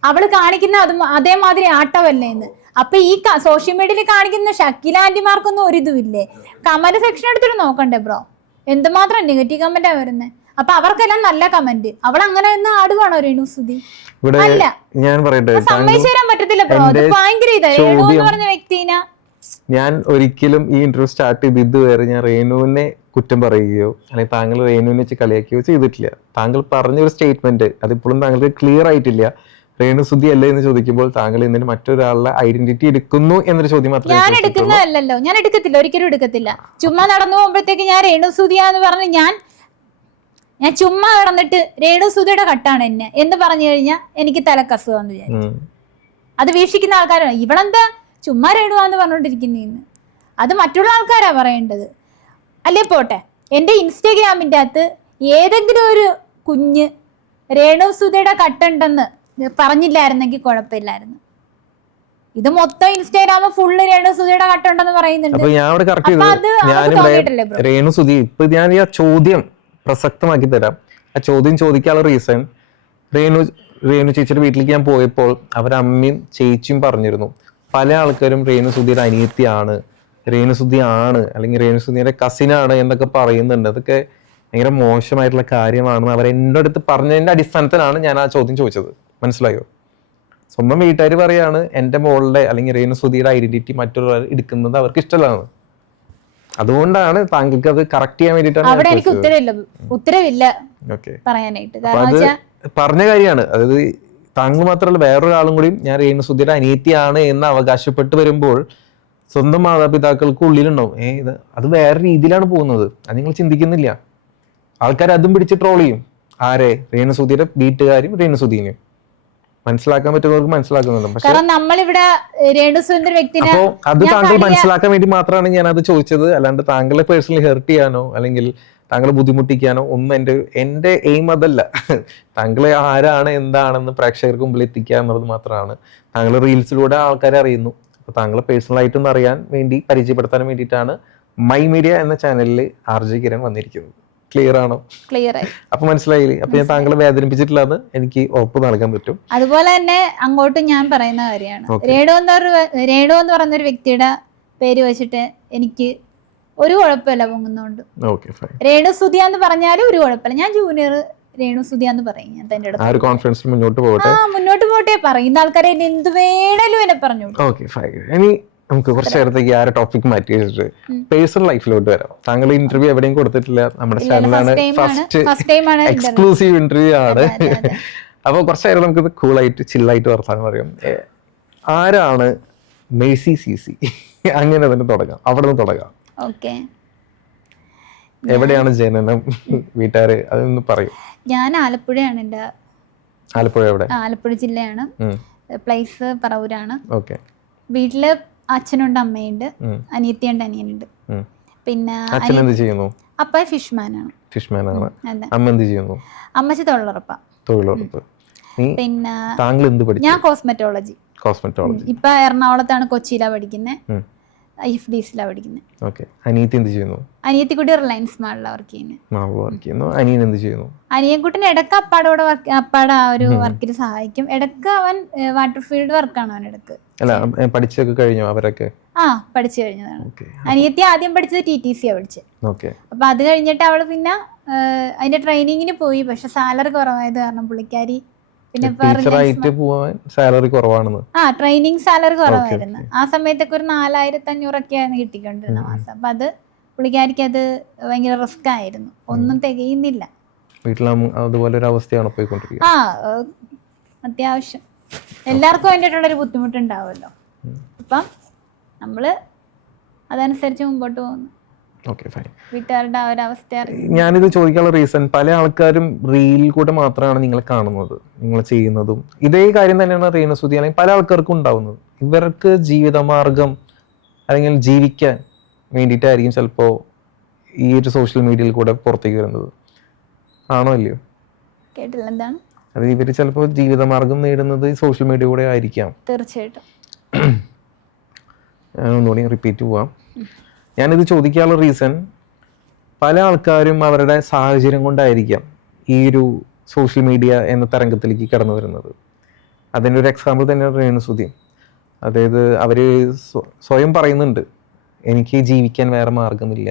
അവള് കാണിക്കുന്ന അതേമാതിരി ആട്ടമല്ലേ എന്ന്. അപ്പൊ ഈ സോഷ്യൽ മീഡിയയിൽ കാണിക്കുന്ന ഷക്കീല ആന്റിമാർക്കൊന്നും ഒരിതുമില്ലേ? കമന്റ് സെക്ഷൻ എടുത്തിട്ട് നോക്കണ്ടേ ബ്രോ, എന്തുമാത്രം നെഗറ്റീവ് കമന്റാ വരുന്നത്. അപ്പൊ അവർക്കെല്ലാം നല്ല കമന്റ്. അവൾ അങ്ങനെ ഒന്ന് ആടുവാണോ രേണുസുതി? അല്ല, ഞാൻ പറയട്ടെ, സമ്മതിച്ചു തരാൻ പറ്റത്തില്ല ബ്രോ. അത് ഭയങ്കര രേണു എന്ന് പറഞ്ഞ വ്യക്തിനെ ഞാൻ ഒരിക്കലും ഈ ഇന്റർവ്യൂ സ്റ്റാർട്ട് ചെയ്ത് ഇതുവരെ ഞാൻ റേണുവിനെ കുറ്റം പറയുകയോ അല്ലെങ്കിൽ താങ്കൾ റേണുവിനെ വെച്ച് കളിയാക്കുകയോ ചെയ്തിട്ടില്ല. താങ്കൾ പറഞ്ഞൊരു സ്റ്റേറ്റ്മെന്റ് അതിപ്പോഴും താങ്കൾക്ക് ക്ലിയർ ആയിട്ടില്ല. രേണുസുതി അല്ലേ എന്ന് ചോദിക്കുമ്പോൾ താങ്കൾ ഇതിന് മറ്റൊരാളുടെ ഐഡന്റിറ്റി എടുക്കുന്നു എന്നൊരു ചോദ്യം മാത്രമേ. ഞാൻ എടുക്കുന്നതല്ലോ, ഞാൻ എടുക്കത്തില്ല, ഒരിക്കലും എടുക്കത്തില്ല. ചുമ്മാ നടന്നു പോകുമ്പോഴത്തേക്ക് ഞാൻ രേണുസുതിയാന്ന് പറഞ്ഞ് ഞാൻ ചുമ്മാ കിടന്നിട്ട് രേണുസുതിയുടെ കട്ടാണ് എന്നെ എന്ന് പറഞ്ഞു കഴിഞ്ഞാൽ എനിക്ക് തലക്കസുഖമെന്ന് വിചാരിക്കും. അത് വീക്ഷിക്കുന്ന ആൾക്കാരാണ് ഇവളെന്താ ചുമ്മാ രേണുവാന്ന് പറഞ്ഞോണ്ടിരിക്കുന്നേന്ന്. അത് മറ്റുള്ള ആൾക്കാരാ പറയേണ്ടത് അല്ലേ. പോട്ടെ, എൻ്റെ ഇൻസ്റ്റാഗ്രാമിൻ്റെ അകത്ത് ഏതെങ്കിലും ഒരു കുഞ്ഞ് രേണുസുതിയുടെ കട്ടുണ്ടെന്ന് പറഞ്ഞില്ലായിരുന്നെങ്കിൽ കുഴപ്പമില്ലായിരുന്നു. ഇത് മൊത്തം ഇൻസ്റ്റാഗ്രാമ് ഫുള്ള് രേണുസുതിയുടെ കട്ടുണ്ടെന്ന് പറയുന്നുണ്ട്. രേണുസുതി ഇപ്പൊ ഞാൻ ആ ചോദ്യം പ്രസക്തമാക്കി തരാം. ആ ചോദ്യം ചോദിക്കാനുള്ള റീസൺ, രേണു ചേച്ചിയുടെ വീട്ടിലേക്ക് ഞാൻ പോയപ്പോൾ അവരമ്മയും ചേച്ചിയും പറഞ്ഞിരുന്നു പല ആൾക്കാരും രേണുസുതിയുടെ അനിയത്തിയാണ്, രേണുസുതി ആണ്, അല്ലെങ്കിൽ രേണുസുതിയുടെ കസിനാണ് എന്നൊക്കെ പറയുന്നുണ്ട്. അതൊക്കെ ഭയങ്കര മോശമായിട്ടുള്ള കാര്യമാണെന്ന് അവർ എൻ്റെ അടുത്ത് പറഞ്ഞതിന്റെ അടിസ്ഥാനത്തിലാണ് ഞാൻ ആ ചോദ്യം ചോദിച്ചത്. മനസ്സിലായോ? സ്വന്തം വീട്ടുകാർ പറയാണ് എൻ്റെ മോളുടെ അല്ലെങ്കിൽ രേണുസുതിയുടെ ഐഡന്റിറ്റി മറ്റൊരാൾ എടുക്കുന്നത് അവർക്ക് ഇഷ്ടമാണ്. അതുകൊണ്ടാണ് താങ്കൾക്ക് അത് കറക്റ്റ് ചെയ്യാൻ വേണ്ടിയിട്ടാണ് പറഞ്ഞ കാര്യമാണ്. അതായത് താങ്കൾ മാത്രമല്ല വേറൊരാളും കൂടി ഞാൻ രേണുസുതിയുടെ അനിയത്തിയാണ് എന്ന് അവകാശപ്പെട്ട് വരുമ്പോൾ സ്വന്തം മാതാപിതാക്കൾക്ക് ഉള്ളിലുണ്ടാവും ഇത് അത് വേറെ രീതിയിലാണ് പോകുന്നത്. അത് നിങ്ങൾ ചിന്തിക്കുന്നില്ല. ആൾക്കാർ അതും പിടിച്ച് ട്രോൾ ചെയ്യും. ആരെ? രേണുസുതിയുടെ വീട്ടുകാരും രേണുസുതിനെയും. മനസ്സിലാക്കാൻ പറ്റുന്നവർക്ക് മനസ്സിലാക്കുന്നുണ്ട്. പക്ഷെ അപ്പോ അത് താങ്കൾ മനസ്സിലാക്കാൻ വേണ്ടി മാത്രമാണ് ഞാൻ അത് ചോദിച്ചത്. അല്ലാണ്ട് താങ്കളെ പേഴ്സണലി ഹെർട്ട് ചെയ്യാനോ അല്ലെങ്കിൽ താങ്കളെ ബുദ്ധിമുട്ടിക്കാനോ ഒന്നും എൻ്റെ എയിം അതല്ല. താങ്കളെ ആരാണ് എന്താണെന്ന് പ്രേക്ഷകർക്ക് മുമ്പിൽ എത്തിക്കുക എന്നുള്ളത് മാത്രമാണ്. താങ്കൾ റീൽസിലൂടെ ആൾക്കാരെ അറിയുന്നു. അപ്പൊ താങ്കളെ പേഴ്സണൽ ആയിട്ടൊന്ന് അറിയാൻ വേണ്ടി പരിചയപ്പെടുത്താൻ വേണ്ടിയിട്ടാണ് മൈ മീഡിയ എന്ന ചാനലിൽ RJ കിരൺ വന്നിരിക്കുന്നത്. ക്ലിയർ ആണോ? ക്ലിയർ ആയി. അപ്പൊ മനസ്സിലായില്ലേ? അപ്പൊ ഞാൻ താങ്കളെ വേദനിപ്പിച്ചിട്ടില്ലെന്ന് എനിക്ക് ഉറപ്പ് നൽകാൻ പറ്റും. അതുപോലെ തന്നെ അങ്ങോട്ടും ഞാൻ പറയുന്ന കാര്യമാണ്, രേണു എന്ന് പറയുന്ന ഒരു വ്യക്തിയുടെ പേര് വെച്ചിട്ട് എനിക്ക് ഒരു കുഴപ്പമില്ല പൊങ്ങുന്നോണ്ട്. രേണുസുതി എന്ന് പറഞ്ഞാലും ഒരു കുഴപ്പമില്ല. ഞാൻ ജൂനിയർ രേണുസുതി എന്ന് പറയും. ഞാൻ തന്റെ അടുത്ത് മുന്നോട്ട് പോട്ടെ. പറയുന്ന ആൾക്കാരെ എന്ത് വേണേലും എന്നെ പറഞ്ഞു. നമുക്ക് കുറച്ച് നേരത്തേക്ക് ആ ടോപ്പിക് മാറ്റി വെച്ചിട്ട് പേഴ്സണൽ ലൈഫിലോട്ട് വരാം. താങ്കൾ ഇന്റർവ്യൂ എവിടെയും കൊടുത്തിട്ടില്ല, നമ്മുടെ ചാനലാണ് ഫസ്റ്റ് എക്സ്ക്ലൂസീവ് ഇന്റർവ്യൂ ആണ്. അപ്പൊ കുറച്ച് നേരം നമുക്ക് കൂളായിട്ട് ചില്ലായിട്ട് വർത്താനം പറയാം. ആരാണ് മേഴ്സി CC? അങ്ങനെ തന്നെ തുടങ്ങാം, അവിടെ നിന്ന് തുടങ്ങാം. എവിടെയാണ് ജനനം, വീട്ടുകാര്, അതൊന്ന് പറയും. ഞാൻ ആലപ്പുഴയാണ്. എൻ്റെ ആലപ്പുഴ എവിടെ? ആലപ്പുഴ ജില്ലയാണ്. പ്ലേസ് പറവൂരാണ്. വീട്ടില് അച്ഛനുണ്ട്, അമ്മയുണ്ട്, അനിയത്തിയുണ്ട്, അനിയനുണ്ട്. പിന്നെ അപ്പ ഫിഷ്മാനാണ്. അമ്മ എന്ത് ചെയ്യുന്നു? അമ്മച്ചി തൊഴിലുറപ്പ്. പിന്നെ ഞാൻ കോസ്മെറ്റോളജി. ഇപ്പൊ എറണാകുളത്താണ്, കൊച്ചിയിലാണ് പഠിക്കുന്നത്. IFDC പഠിക്കുന്നത്. അനിയത്തി എന്ത് ചെയ്യുന്നു? അനിയത്തിക്കുട്ടി റിലയൻസ് മാളിലാണ് വർക്ക് ചെയ്യുന്നത്. അനിയൻ എന്ത് ചെയ്യുന്നു? അനിയൻകുട്ടിന് ഇടക്ക് അപ്പാടെ ആ ഒരു വർക്കിൽ സഹായിക്കും. ഇടക്ക് അവൻ വാട്ടർ ഫീൽഡ് വർക്കാണ് അവൻ ഇടക്ക്. പഠിച്ചൊക്കെ കഴിഞ്ഞോ അവരൊക്കെ? പഠിച്ചു കഴിഞ്ഞതാണ്. അനിയത്തി ആദ്യം പഠിച്ചത് TTC പഠിച്ചത്. അപ്പൊ അത് കഴിഞ്ഞിട്ട് അവള് പിന്നെ അതിന്റെ ട്രെയിനിങ്ങിന് പോയി. പക്ഷെ സാലറി കുറവായത് കാരണം പുള്ളിക്കാരി പിന്നെ സാലറി കുറവാണെന്ന്. ട്രെയിനിങ് സാലറി കുറവായിരുന്നു. ആ സമയത്തൊക്കെ ഒരു 4500 കിട്ടിക്കൊണ്ടിരുന്ന മാസം. അപ്പൊ അത് പുള്ളിക്കാരിക്ക് അത് ഭയങ്കര റിസ്ക് ആയിരുന്നു. ഒന്നും തികയുന്നില്ല. അത്യാവശ്യം എല്ലാവർക്കും അതിൻ്റെതായിട്ടുള്ളൊരു ബുദ്ധിമുട്ടുണ്ടാവുമല്ലോ. അപ്പം നമ്മള് അതനുസരിച്ച് മുമ്പോട്ട് പോകുന്നു. വീട്ടുകാരുടെ ആ ഒരു അവസ്ഥ. ഞാനിത് ചോദിക്കാനുള്ള റീസൺ, പല ആൾക്കാരും റീലിൽ കൂടെ മാത്രമാണ് നിങ്ങളെ കാണുന്നത്, നിങ്ങൾ ചെയ്യുന്നതും ഇതേ കാര്യം തന്നെയാണ് രേണുസുതി അല്ലെങ്കിൽ പല ആൾക്കാർക്കും ഉണ്ടാവുന്നത്. ഇവർക്ക് ജീവിതമാർഗം അല്ലെങ്കിൽ ജീവിക്കാൻ വേണ്ടിയിട്ടായിരിക്കും ചിലപ്പോൾ ഈ ഒരു സോഷ്യൽ മീഡിയയിൽ കൂടെ പുറത്തേക്ക് വരുന്നത്. ആണോ അല്ലയോ? കേട്ടില്ല, എന്താണ്? അത് ഇവര് ചിലപ്പോൾ ജീവിതമാർഗം നേടുന്നത് സോഷ്യൽ മീഡിയ കൂടെ ആയിരിക്കാം. തീർച്ചയായിട്ടും. ഞാൻ ഒന്നുകൂടി റിപ്പീറ്റ് പോവാം. ഞാനിത് ചോദിക്കാനുള്ള റീസൺ, പല ആൾക്കാരും അവരുടെ സാഹചര്യം കൊണ്ടായിരിക്കാം ഈ ഒരു സോഷ്യൽ മീഡിയ എന്ന തരംഗത്തിലേക്ക് കടന്നു വരുന്നത്. അതിൻ്റെ ഒരു എക്സാമ്പിൾ തന്നെയാണ് രേണുസുതി. അതായത് അവര് സ്വയം പറയുന്നുണ്ട്, എനിക്ക് ജീവിക്കാൻ വേറെ മാർഗമില്ല,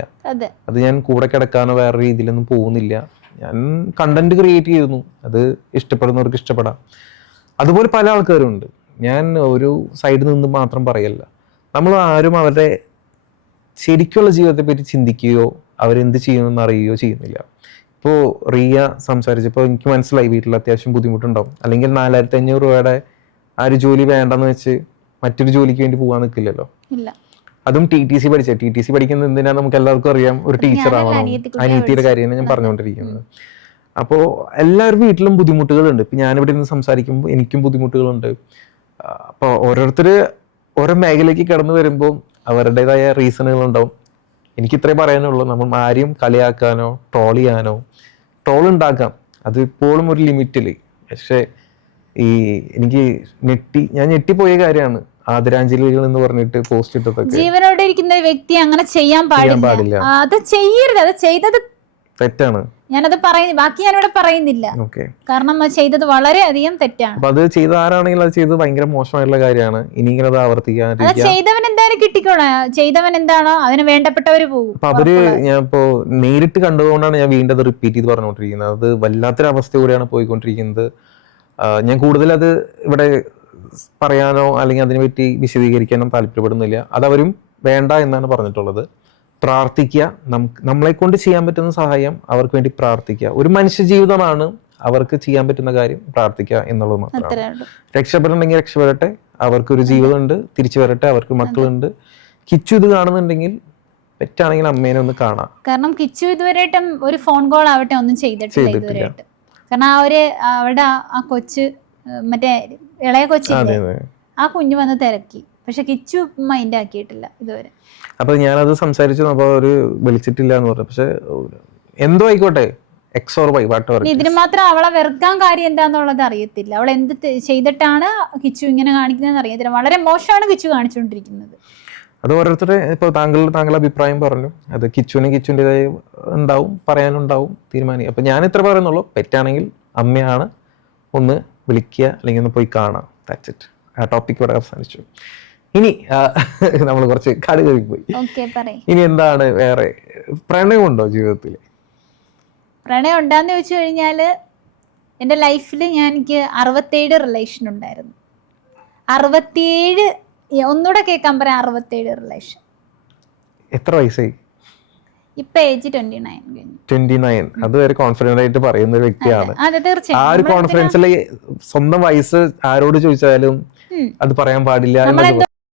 അത് ഞാൻ കൂടെ കിടക്കാനോ വേറെ രീതിയിലൊന്നും പോകുന്നില്ല, ഞാൻ കണ്ടന്റ് ക്രിയേറ്റ് ചെയ്യുന്നു, അത് ഇഷ്ടപ്പെടുന്നവർക്ക് ഇഷ്ടപ്പെടാം. അതുപോലെ പല ആൾക്കാരും ഉണ്ട്. ഞാൻ ഒരു സൈഡിൽ നിന്ന് മാത്രം പറയല്ല. നമ്മൾ ആരും അവരുടെ ശരിക്കുള്ള ജീവിതത്തെ പറ്റി ചിന്തിക്കുകയോ അവരെന്ത് ചെയ്യുമെന്ന് അറിയുകയോ ചെയ്യുന്നില്ല. ഇപ്പോൾ റിയ സംസാരിച്ചപ്പോൾ എനിക്ക് മനസ്സിലായി വീട്ടിൽ അത്യാവശ്യം ബുദ്ധിമുട്ടുണ്ടാവും. അല്ലെങ്കിൽ 4500 രൂപയുടെ ആ ഒരു ജോലി വേണ്ടെന്ന് വെച്ച് മറ്റൊരു ജോലിക്ക് വേണ്ടി പോകാൻ നിൽക്കില്ലല്ലോ. അതും TTC പഠിക്കുന്നത് എന്തിനാന്ന് നമുക്ക് എല്ലാവർക്കും അറിയാം, ഒരു ടീച്ചർ ആവണം. അനിയത്തിയുടെ കാര്യമാണ് ഞാൻ പറഞ്ഞുകൊണ്ടിരിക്കുന്നത്. അപ്പോൾ എല്ലാവരും വീട്ടിലും ബുദ്ധിമുട്ടുകളുണ്ട്. ഇപ്പം ഞാനിവിടെ നിന്ന് സംസാരിക്കുമ്പോൾ എനിക്കും ബുദ്ധിമുട്ടുകളുണ്ട്. അപ്പോൾ ഓരോരുത്തർ ഓരോ മേഖലയ്ക്ക് കടന്നു വരുമ്പോൾ അവരുടേതായ റീസണുകളുണ്ടാവും. എനിക്ക് ഇത്രേ പറയാനുള്ളൂ, നമ്മൾ ആരെയും കളിയാക്കാനോ ട്രോൾ ചെയ്യാനോ, ട്രോൾ ഉണ്ടാക്കാം, അത് ഇപ്പോഴും ഒരു ലിമിറ്റിൽ. പക്ഷേ എനിക്ക് ഞാൻ ഞെട്ടിപ്പോയ കാര്യമാണ് ആദരാഞ്ജലികൾ എന്ന് പറഞ്ഞിട്ട് പോസ്റ്റ് ഇട്ടതൊക്കെ. ജീവനോടെ ഇരിക്കുന്ന ഒരു വ്യക്തി അങ്ങനെ ചെയ്യാൻ പാടില്ല. അത് ചെയ്യരുത്, അത് ചെയ്തത് തെറ്റാണ്. ഞാനത് പറയുന്നു, ബാക്കി ഞാനിവിടെ പറയുന്നില്ല, കാരണം അത് ചെയ്തത് വളരെയധികം തെറ്റാണ്. അപ്പൊ അത് ചെയ്ത ആരാണെങ്കിലും അത് ചെയ്തത് ഭയങ്കര മോശമായിട്ടുള്ള കാര്യമാണ്. ഇനി ഇങ്ങനെ അത് ആവർത്തിക്കാൻ ചെയ്തവൻ എന്തായാലും കിട്ടിക്കോളാം, ചെയ്തവൻ എന്താണോ അതിന് വേണ്ടപ്പെട്ടവര് പോകും. അപ്പൊ അവര് ഞാൻ ഇപ്പോ നേരിട്ട് കണ്ടതുകൊണ്ടാണ് ഞാൻ വീണ്ടും അത് റിപ്പീറ്റ് ചെയ്ത് പറഞ്ഞുകൊണ്ടിരിക്കുന്നത്. അത് വല്ലാത്തൊരു അവസ്ഥ കൂടെയാണ് പോയിക്കൊണ്ടിരിക്കുന്നത്. ഞാൻ കൂടുതൽ അത് ഇവിടെ പറയാനോ അല്ലെങ്കിൽ അതിനെപ്പറ്റി വിശദീകരിക്കാനോ താല്പര്യപ്പെടുന്നില്ല. അതവരും വേണ്ട എന്നാണ് പറഞ്ഞിട്ടുള്ളത്. പ്രാർത്ഥിക്കുക, നമ്മളെ കൊണ്ട് ചെയ്യാൻ പറ്റുന്ന സഹായം അവർക്ക് വേണ്ടി പ്രാർത്ഥിക്കുക. ഒരു മനുഷ്യ ജീവിതമാണ്, അവർക്ക് ചെയ്യാൻ പറ്റുന്ന കാര്യം പ്രാർത്ഥിക്കുക എന്നുള്ളത് മാത്രമാണ്. രക്ഷപ്പെടണമെങ്കിൽ രക്ഷപ്പെടട്ടെ, അവർക്കൊരു ജീവിതമുണ്ട്, തിരിച്ചു വരട്ടെ, അവർക്ക് മക്കളുണ്ട്. കിച്ചു ഇത് കാണുന്നുണ്ടെങ്കിൽ പെറ്റാണെങ്കിൽ അമ്മേനെ ഒന്ന് കാണാം. കാരണം കിച്ചു ഇതുവരെയായിട്ടും ഒരു ഫോൺ കോൾ ആവട്ടെ ഒന്നും ചെയ്തിട്ടില്ല ഇതുവരെയായിട്ട്. കാരണം അവരുടെ ആ കൊച്ച്, മറ്റേ ഇളയ കൊച്ചില്ലേ, ആ കുഞ്ഞു വന്ന് തിരക്കി, പക്ഷെ കിച്ചു മൈൻഡ് ആക്കിയിട്ടില്ല ഇതുവരെ. അപ്പൊ ഞാനത് സംസാരിച്ചു, അപ്പൊ അവര് വിളിച്ചിട്ടില്ല എന്ന് പറഞ്ഞു. പക്ഷെ എന്തോ ആയിക്കോട്ടെ, എക്സ് ഓർ വൈ വാട്ട്, ഇതിന് മാത്രം അവളെ വെറുക്കാൻ കാര്യം എന്താന്നുള്ളത് അറിയത്തില്ല. അവൾ എന്ത് ചെയ്തിട്ടാണ് കിച്ചു ഇങ്ങനെ കാണിക്കുന്നതെന്ന് അറിയത്തില്ല. വളരെ മോശമാണ് കിച്ചു കാണിച്ചുകൊണ്ടിരിക്കുന്നത്. അത് ഓരോരുത്തരുടെ ഇപ്പോൾ താങ്കളുടെ അഭിപ്രായം പറഞ്ഞു. അത് കിച്ചുവിൻ്റെതായ ഉണ്ടാവും, പറയാനുണ്ടാവും, തീരുമാനിക്കും. അപ്പൊ ഞാൻ ഇത്ര പറയുന്നുള്ളൂ, പെറ്റാണെങ്കിൽ അമ്മയാണ്, ഒന്ന് വിളിക്കുക അല്ലെങ്കിൽ ഒന്ന് പോയി കാണാം. That's it. ആ ടോപ്പിക് ഇവിടെ അവസാനിച്ചു. ഇനി നമ്മൾ കുറച്ച് കടുകറി പോയി. ഇനി എന്താണ് വേറെ പ്രണയമുണ്ടോ ജീവിതത്തിൽ? പ്രണയം ഉണ്ടാന്ന് ചോദിച്ചു കഴിഞ്ഞാല് എൻ്റെ ലൈഫിൽ എനിക്ക് 67 റിലേഷൻ ഉണ്ടായിരുന്നു. 67, ഒന്നുകൂടെ കേൾക്കാൻ പറയാം, 67 റിലേഷൻ. എത്ര വയസ്സായി ഇപ്പൊ? ഏജ് 29. അതുവരെ കോൺഫിഡന്റ് ആയിട്ട് പറയുന്ന ഒരു വ്യക്തിയാണ്. ആ ഒരു കോൺഫിഡൻസിൽ സ്വന്തം വയസ്സ് ആരോട് ചോദിച്ചാലും അത് പറയാൻ പാടില്ല.